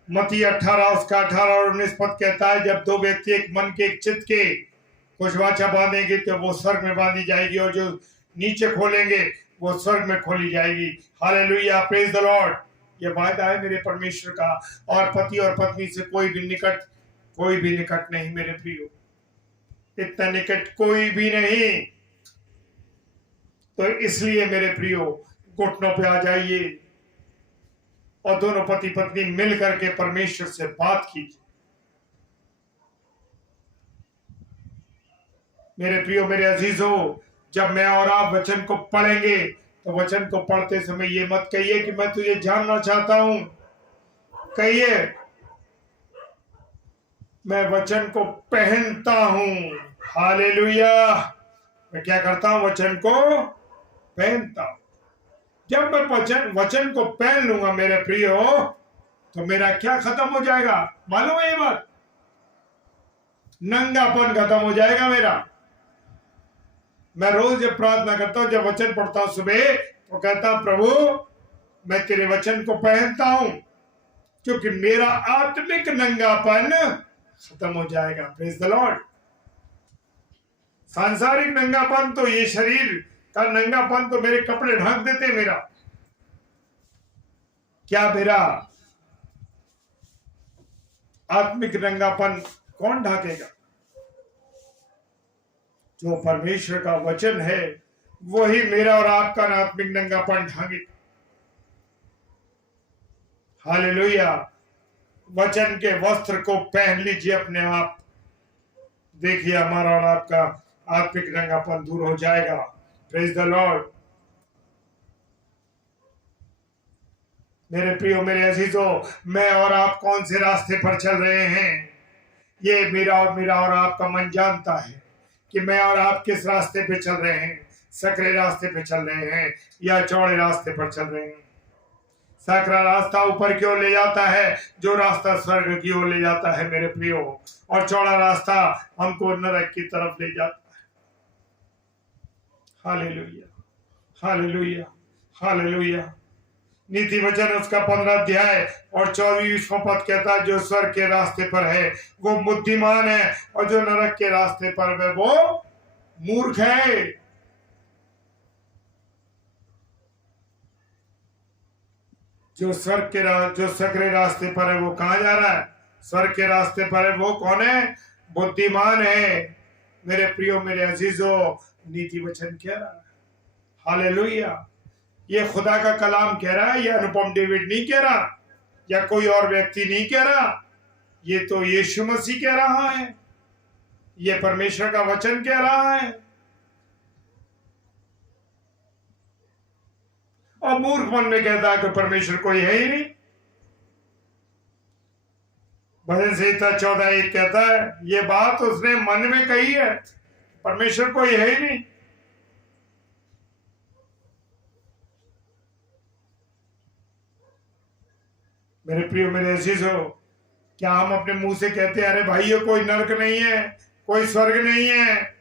मत्ती 18 उसका 18 और 19 पद कहता है, जब दो व्यक्ति एक मन के, एक चित्त के कुछ वाचा बांधेंगे तो वो स्वर्ग में बांधी जाएगी, और जो नीचे खोलेंगे वो स्वर्ग में खोली जाएगी। Hallelujah, praise the Lord. ये वायदा है मेरे परमेश्वर का, और पति और पत्नी से कोई भी निकट नहीं मेरे प्रियो, इतना निकट कोई भी नहीं। तो इसलिए मेरे प्रियो, घुटनों पे आ जाइए और दोनों पति पत्नी मिल करके परमेश्वर से बात कीजिए। मेरे प्रियो, मेरे अजीजों, जब मैं और आप वचन को पढ़ेंगे, तो वचन को पढ़ते समय ये मत कहिए कि मैं तुझे जानना चाहता हूं, कहिए मैं वचन को पहनता हूं। हालेलुया। मैं क्या करता हूं? वचन को पहनता हूं। जब मैं वचन को पहन लूंगा मेरे प्रियो, तो मेरा क्या खत्म हो जाएगा मालूम है? ये बात, नंगापन खत्म हो जाएगा मेरा। मैं रोज जब प्रार्थना करता हूं, जब वचन पढ़ता हूं सुबह, तो कहता हूं प्रभु मैं तेरे वचन को पहनता हूं, क्योंकि मेरा आत्मिक नंगापन खत्म हो जाएगा। Praise the Lord. सांसारिक नंगापन तो, ये शरीर का नंगापन तो मेरे कपड़े ढक देते मेरा। क्या मेरा आत्मिक नंगापन कौन ढकेगा? जो परमेश्वर का वचन है वही मेरा और आपका आत्मिक नंगापन ढांगे। हालेलुया। वचन के वस्त्र को पहन लीजिए अपने आप। देखिए हमारा और आपका आत्मिक रंगापन दूर हो जाएगा। Praise the Lord. मेरे प्रियो, मेरे अजीजों, मैं और आप कौन से रास्ते पर चल रहे हैं, ये मेरा और आपका मन जानता है कि मैं और आप किस रास्ते पे चल रहे हैं। सकरे रास्ते पे चल रहे हैं या चौड़े रास्ते पर चल रहे हैं। सकरा रास्ता ऊपर की ओर ले जाता है, जो रास्ता स्वर्ग की ओर ले जाता है मेरे प्रियो, और चौड़ा रास्ता हमको नरक की तरफ ले जाता है। Hallelujah, hallelujah, hallelujah. नीति वचन उसका 15 अध्याय और 24वां पद कहता है, जो स्वर्ग के रास्ते पर है वो बुद्धिमान है, और जो नरक के रास्ते पर है वो मूर्ख है। जो सकरे रास्ते पर है वो कहां जा रहा है? स्वर्ग के रास्ते पर है। वो कौन है? बुद्धिमान है। मेरे प्रियो, मेरे अजीजों, नीति वचन कह रहा है। हालेलुया। ये खुदा का कलाम कह रहा है, ये अनुपम डेविड नहीं कह रहा, या कोई और व्यक्ति नहीं कह रहा, ये तो यीशु मसीह कह रहा है, ये परमेश्वर का वचन कह रहा है। और मूर्ख मन में कहता है कि परमेश्वर कोई है ही नहीं। भजन संहिता 14:1 कहता है, ये बात उसने मन में कही है, परमेश्वर कोई है ही नहीं। मेरे प्रियो, मेरे अजीजों, क्या हम अपने मुंह से कहते हैं, अरे भाई ये कोई नरक नहीं है, कोई स्वर्ग नहीं है?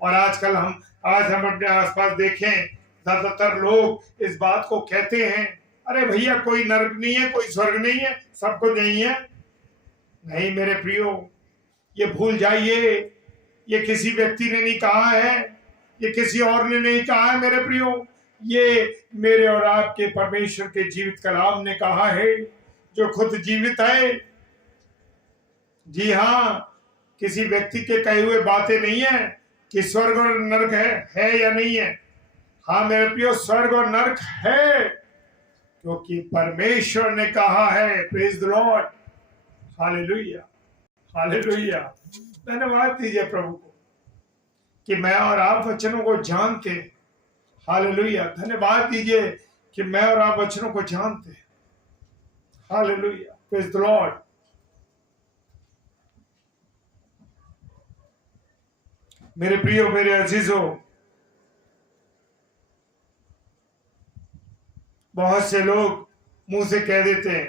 और आज हम अपने आसपास देखें, ज्यादातर लोग इस बात को कहते हैं, अरे भैया कोई नरक नहीं है, कोई स्वर्ग नहीं है, सब कुछ नहीं है। नहीं मेरे प्रियो, ये भूल जाइए, ये किसी व्यक्ति ने नहीं कहा है, ये किसी और ने नहीं कहा है मेरे प्रियो, ये मेरे और आपके परमेश्वर के जीवित कलाम ने कहा है, जो खुद जीवित है। जी हाँ, किसी व्यक्ति के कहे हुए बातें नहीं है कि स्वर्ग और नरक है या नहीं है। हाँ मेरे प्रियो, स्वर्ग और नरक है, क्योंकि परमेश्वर ने कहा है। Praise the lord. Hallelujah, hallelujah. धन्यवाद दीजिए प्रभु को कि मैं और आप वचनों को जानते हैं। हालेलुया। धन्यवाद दीजिए कि मैं और आप वचनों को जानते हैं। हालेलुया। Praise the Lord. मेरे प्रियो, मेरे अजीजों, बहुत से लोग मुंह से कह देते हैं,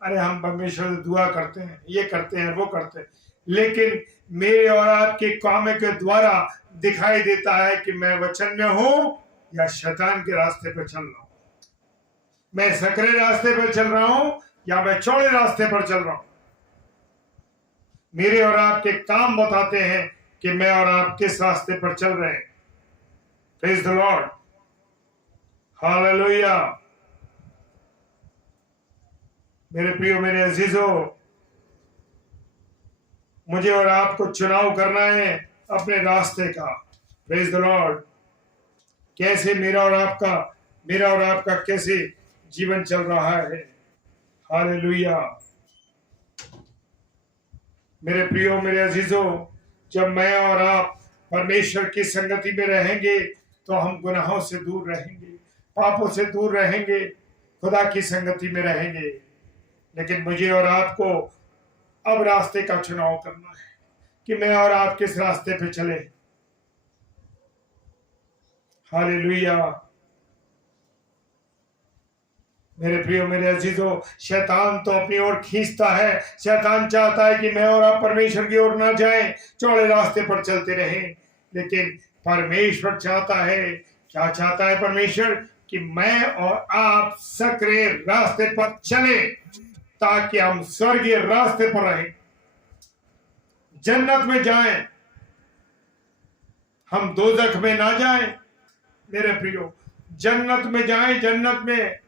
अरे हम परमेश्वर से दुआ करते हैं, ये करते हैं, वो करते हैं, लेकिन मेरे और आपके काम के द्वारा दिखाई देता है कि मैं वचन में हूं या शैतान के रास्ते पर चल रहा हूं, मैं सकरे रास्ते पर चल रहा हूं या मैं चौड़े रास्ते पर चल रहा हूं। मेरे और आपके काम बताते हैं कि मैं और आप किस रास्ते पर चल रहे हैं। Praise the lord. हालेलुया। मेरे प्रियो, मेरे अजीजों, मुझे और आपको चुनाव करना है अपने रास्ते का। Praise the Lord. कैसे मेरा और आपका कैसे जीवन चल रहा है। हालेलुया। मेरे प्रियो, मेरे अजीजों, जब मैं और आप परमेश्वर की संगति में रहेंगे तो हम गुनाहों से दूर रहेंगे, पापों से दूर रहेंगे, खुदा की संगति में रहेंगे। लेकिन मुझे और आपको अब रास्ते का चुनाव करना है कि मैं और आप किस रास्ते पे चले। हालेलुया। मेरे प्रियो, मेरे अजीजों, शैतान तो अपनी ओर खींचता है। शैतान चाहता है कि मैं और आप परमेश्वर की ओर ना जाएं, चौड़े रास्ते पर चलते रहें। लेकिन परमेश्वर चाहता है, क्या चाहता है परमेश्वर? कि मैं और आप सकरे रास्ते पर चले, ताकि हम स्वर्गीय रास्ते पर रहें, जन्नत में जाएं, हम दोजख में ना जाएं। मेरे प्रियो, जन्नत में जाएं, जन्नत में,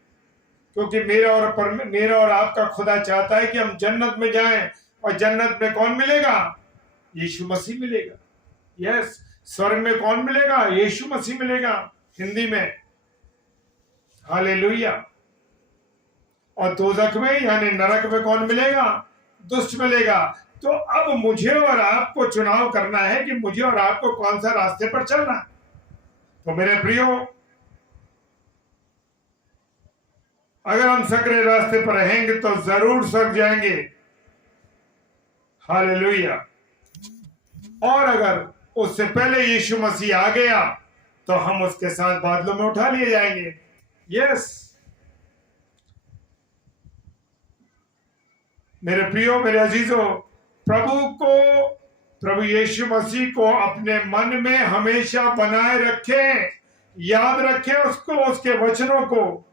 क्योंकि मेरा और आपका खुदा चाहता है कि हम जन्नत में जाएं। और जन्नत में कौन मिलेगा? यीशु मसीह मिलेगा। यस, स्वर्ग में कौन मिलेगा? यीशु मसीह मिलेगा, हिंदी में। हालेलुया। और दोजख में यानी नरक में कौन मिलेगा? दुष्ट मिलेगा। तो अब मुझे और आपको चुनाव करना है कि मुझे और आपको कौन सा रास्ते पर चलना है। तो मेरे प्रियो, अगर हम सकरे रास्ते पर रहेंगे तो जरूर सक जाएंगे। हालेलुया। और अगर उससे पहले यीशु मसीह आ गया तो हम उसके साथ बादलों में उठा लिए जाएंगे। यस मेरे प्रियो, मेरे अजीजों, प्रभु यीशु मसीह को अपने मन में हमेशा बनाए रखें, याद रखें उसको, उसके वचनों को,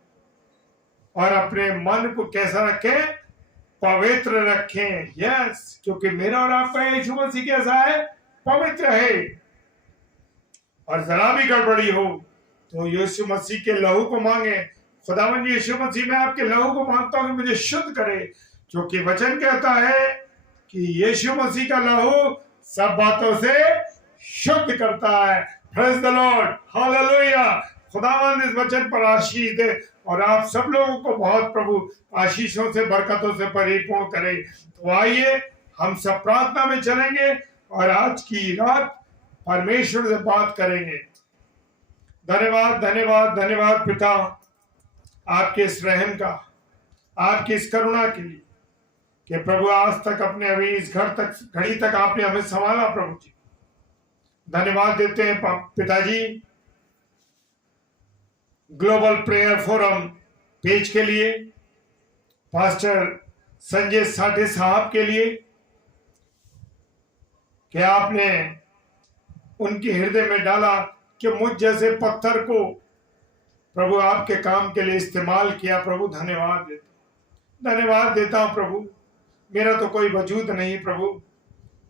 और अपने मन को कैसा रखें? पवित्र रखें। यस, क्योंकि मेरा और आपका यीशु मसीह कैसा है? पवित्र है। और जरा भी गड़बड़ी हो तो यीशु मसीह के लहू को मांगे। खुदावंद यीशु मसीह, मैं आपके लहू को मांगता हूं कि मुझे शुद्ध करे, क्योंकि वचन कहता है कि यीशु मसीह का लहू सब बातों से शुद्ध करता है। Praise the lord, hallelujah. खुदावंद इस वचन पर आशीष दे और आप सब लोगों को बहुत प्रभु आशीषों से, बरकतों से परिपूर्ण करे। तो आइए हम सब प्रार्थना में चलेंगे और आज की रात परमेश्वर से बात करेंगे। धन्यवाद, धन्यवाद, धन्यवाद पिता, आपके इस रहम का, आपकी इस करुणा के लिए कि प्रभु आज तक अपने अभी इस घड़ी तक आपने हमें संभाला। प्रभु जी धन्यवाद देते हैं पिताजी, ग्लोबल प्रेयर फोरम पेज के लिए, पास्टर संजय साठे साहब के लिए, कि आपने उनके हृदय में डाला कि मुझ जैसे पत्थर को प्रभु आपके काम के लिए इस्तेमाल किया। प्रभु धन्यवाद देता हूं प्रभु। मेरा तो कोई वजूद नहीं प्रभु,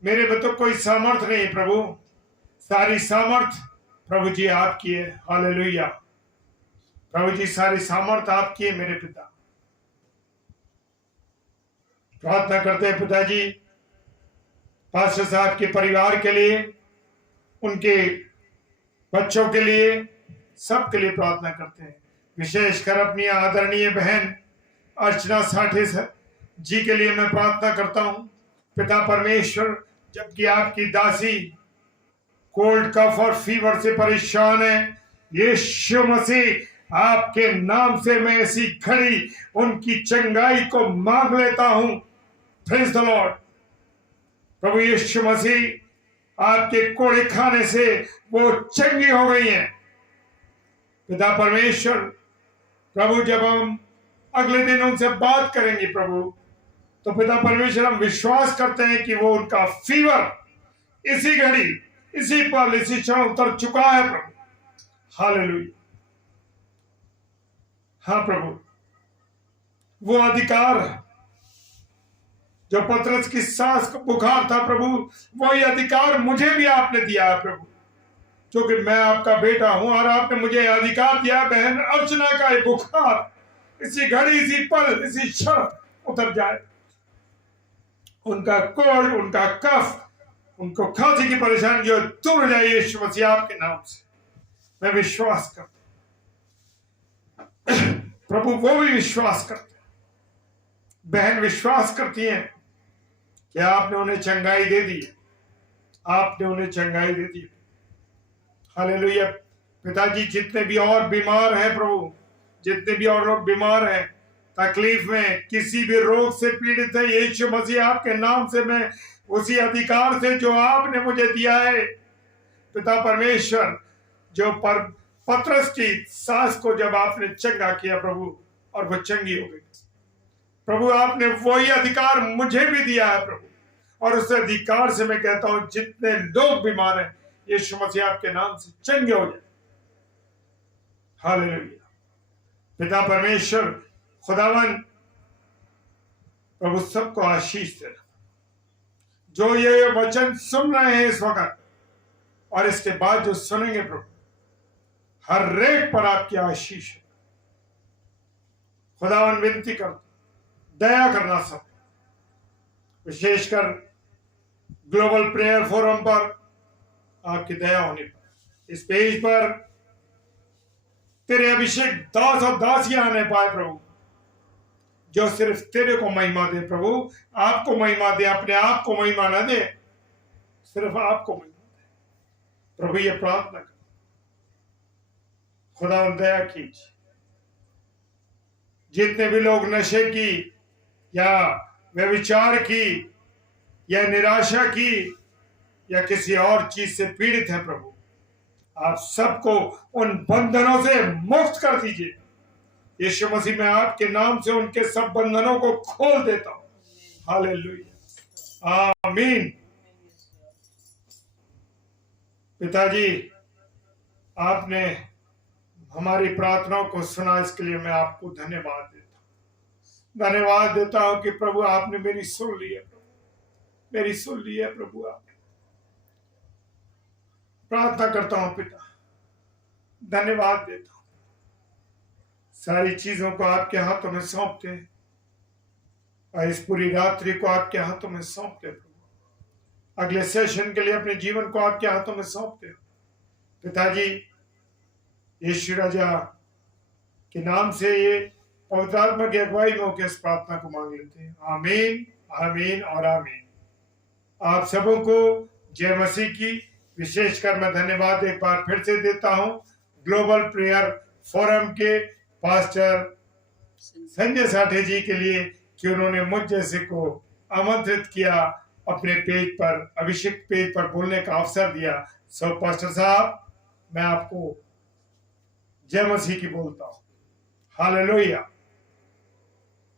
मेरे में तो कोई सामर्थ नहीं प्रभु, सारी सामर्थ प्रभु जी आपकी है। हालेलुया। प्रभु जी सारी सामर्थ आपकी है मेरे पिता। प्रार्थना करते हैं पिताजी पास्टर साहब के परिवार के लिए, उनके बच्चों के लिए, सबके लिए प्रार्थना करते हैं। विशेषकर अपनी आदरणीय बहन अर्चना साठे जी के लिए मैं प्रार्थना करता हूं। पिता परमेश्वर, जबकि आपकी दासी कोल्ड कफ और फीवर से परेशान है, यीशु मसीह आपके नाम से मैं ऐसी घड़ी उनकी चंगाई को मांग लेता हूं। Praise the lord. प्रभु यीशु मसीह आपके कोड़े खाने से वो चंगी हो गई हैं। पिता परमेश्वर, प्रभु जब हम अगले दिन उनसे बात करेंगे प्रभु, तो पिता परमेश्वर हम विश्वास करते हैं कि वो उनका फीवर इसी घड़ी, इसी पल, इसी क्षण उतर चुका है प्रभु। हालेलुया। हाँ प्रभु, वो अधिकार जो पतरस की सांस को बुखार था प्रभु, वही अधिकार मुझे भी आपने दिया है प्रभु, क्योंकि मैं आपका बेटा हूं और आपने मुझे अधिकार दिया। बहन अर्चना का ये बुखार इसी घड़ी, इसी पल, इसी क्षण उतर जाए। उनका कोल्ड, उनका कफ, उनको खांसी की परेशानी जो दूर जाए यीशु मसीह आपके नाम से। मैं विश्वास करता प्रभु, वो भी विश्वास करते, बहन विश्वास करती हैं कि आपने उन्हें चंगाई दे दी, आपने उन्हें चंगाई दे दी। हालेलुया। पिताजी जितने भी और बीमार हैं प्रभु, जितने भी और लोग बीमार हैं, तकलीफ में, किसी भी रोग से पीड़ित है, यीशु मसीह आपके नाम से मैं उसी अधिकार से जो आपने मुझे दिया है पिता परमेश्वर, जो पतरस की सांस को जब आपने चंगा किया प्रभु और वो चंगी हो गई प्रभु, आपने वही अधिकार मुझे भी दिया है प्रभु। और उस अधिकार से मैं कहता हूं जितने लोग बीमार हैं, यीशु मसीह आपके नाम से चंगे हो जाए। हालेलुया। पिता परमेश्वर खुदावन प्रभु सबको आशीष दे। जो ये वचन सुन रहे हैं इस वक्त और इसके बाद जो सुनेंगे प्रभु, हर एक पर आपकी आशीष है। खुदावन विनती कर, दया करना सब, विशेषकर ग्लोबल प्रेयर फोरम पर आपकी दया होने पर, इस पेज पर तेरे अभिषेक दास और दासियां आने पाए प्रभु, जो सिर्फ तेरे को महिमा दे प्रभु, आपको महिमा दे, अपने आप को महिमा न दे, सिर्फ आपको महिमा दे प्रभु। ये प्रार्थना कर, खुदा दया कीजिए। जितने भी लोग नशे की या व्यभिचार की या निराशा की या किसी और चीज से पीड़ित है प्रभु, आप सबको उन बंधनों से मुक्त कर दीजिए। यीशु मसीह में आपके नाम से उनके सब बंधनों को खोल देता हूं। हालेलुया, आमीन। पिताजी, आपने हमारी प्रार्थनाओं को सुना, इसके लिए मैं आपको धन्यवाद देता हूं कि प्रभु आपने मेरी सुन ली है, मेरी सुन ली है प्रभु। आप प्रार्थना करता हूं पिता, धन्यवाद देता हूं, सारी चीजों को आपके हाथों में सौंपते हैं और इस पूरी रात्रि को आपके हाथों में सौंपते प्रभु। अगले सेशन के लिए अपने जीवन को आपके हाथों में सौंपते पिताजी। यीशु राजा के नाम से ये पवित्र आत्मा की अगुवाई में होकर इस प्रार्थना को मांग लेते हैं। आमीन, आमीन और आमीन। आप सबों को जय मसीह की। विशेषकर मैं धन्यवाद एक बार फिर से देता हूं ग्लोबल प्रेयर फोरम के पास्टर संजय साठे जी के लिए कि उन्होंने मुझ जैसे को आमंत्रित किया, अपने पेज पर, अभिषेक पेज पर बोलने का अवसर दिया। सो पास्टर साहब, मैं आपको जय मसीह की बोलता हूं। हालेलुया।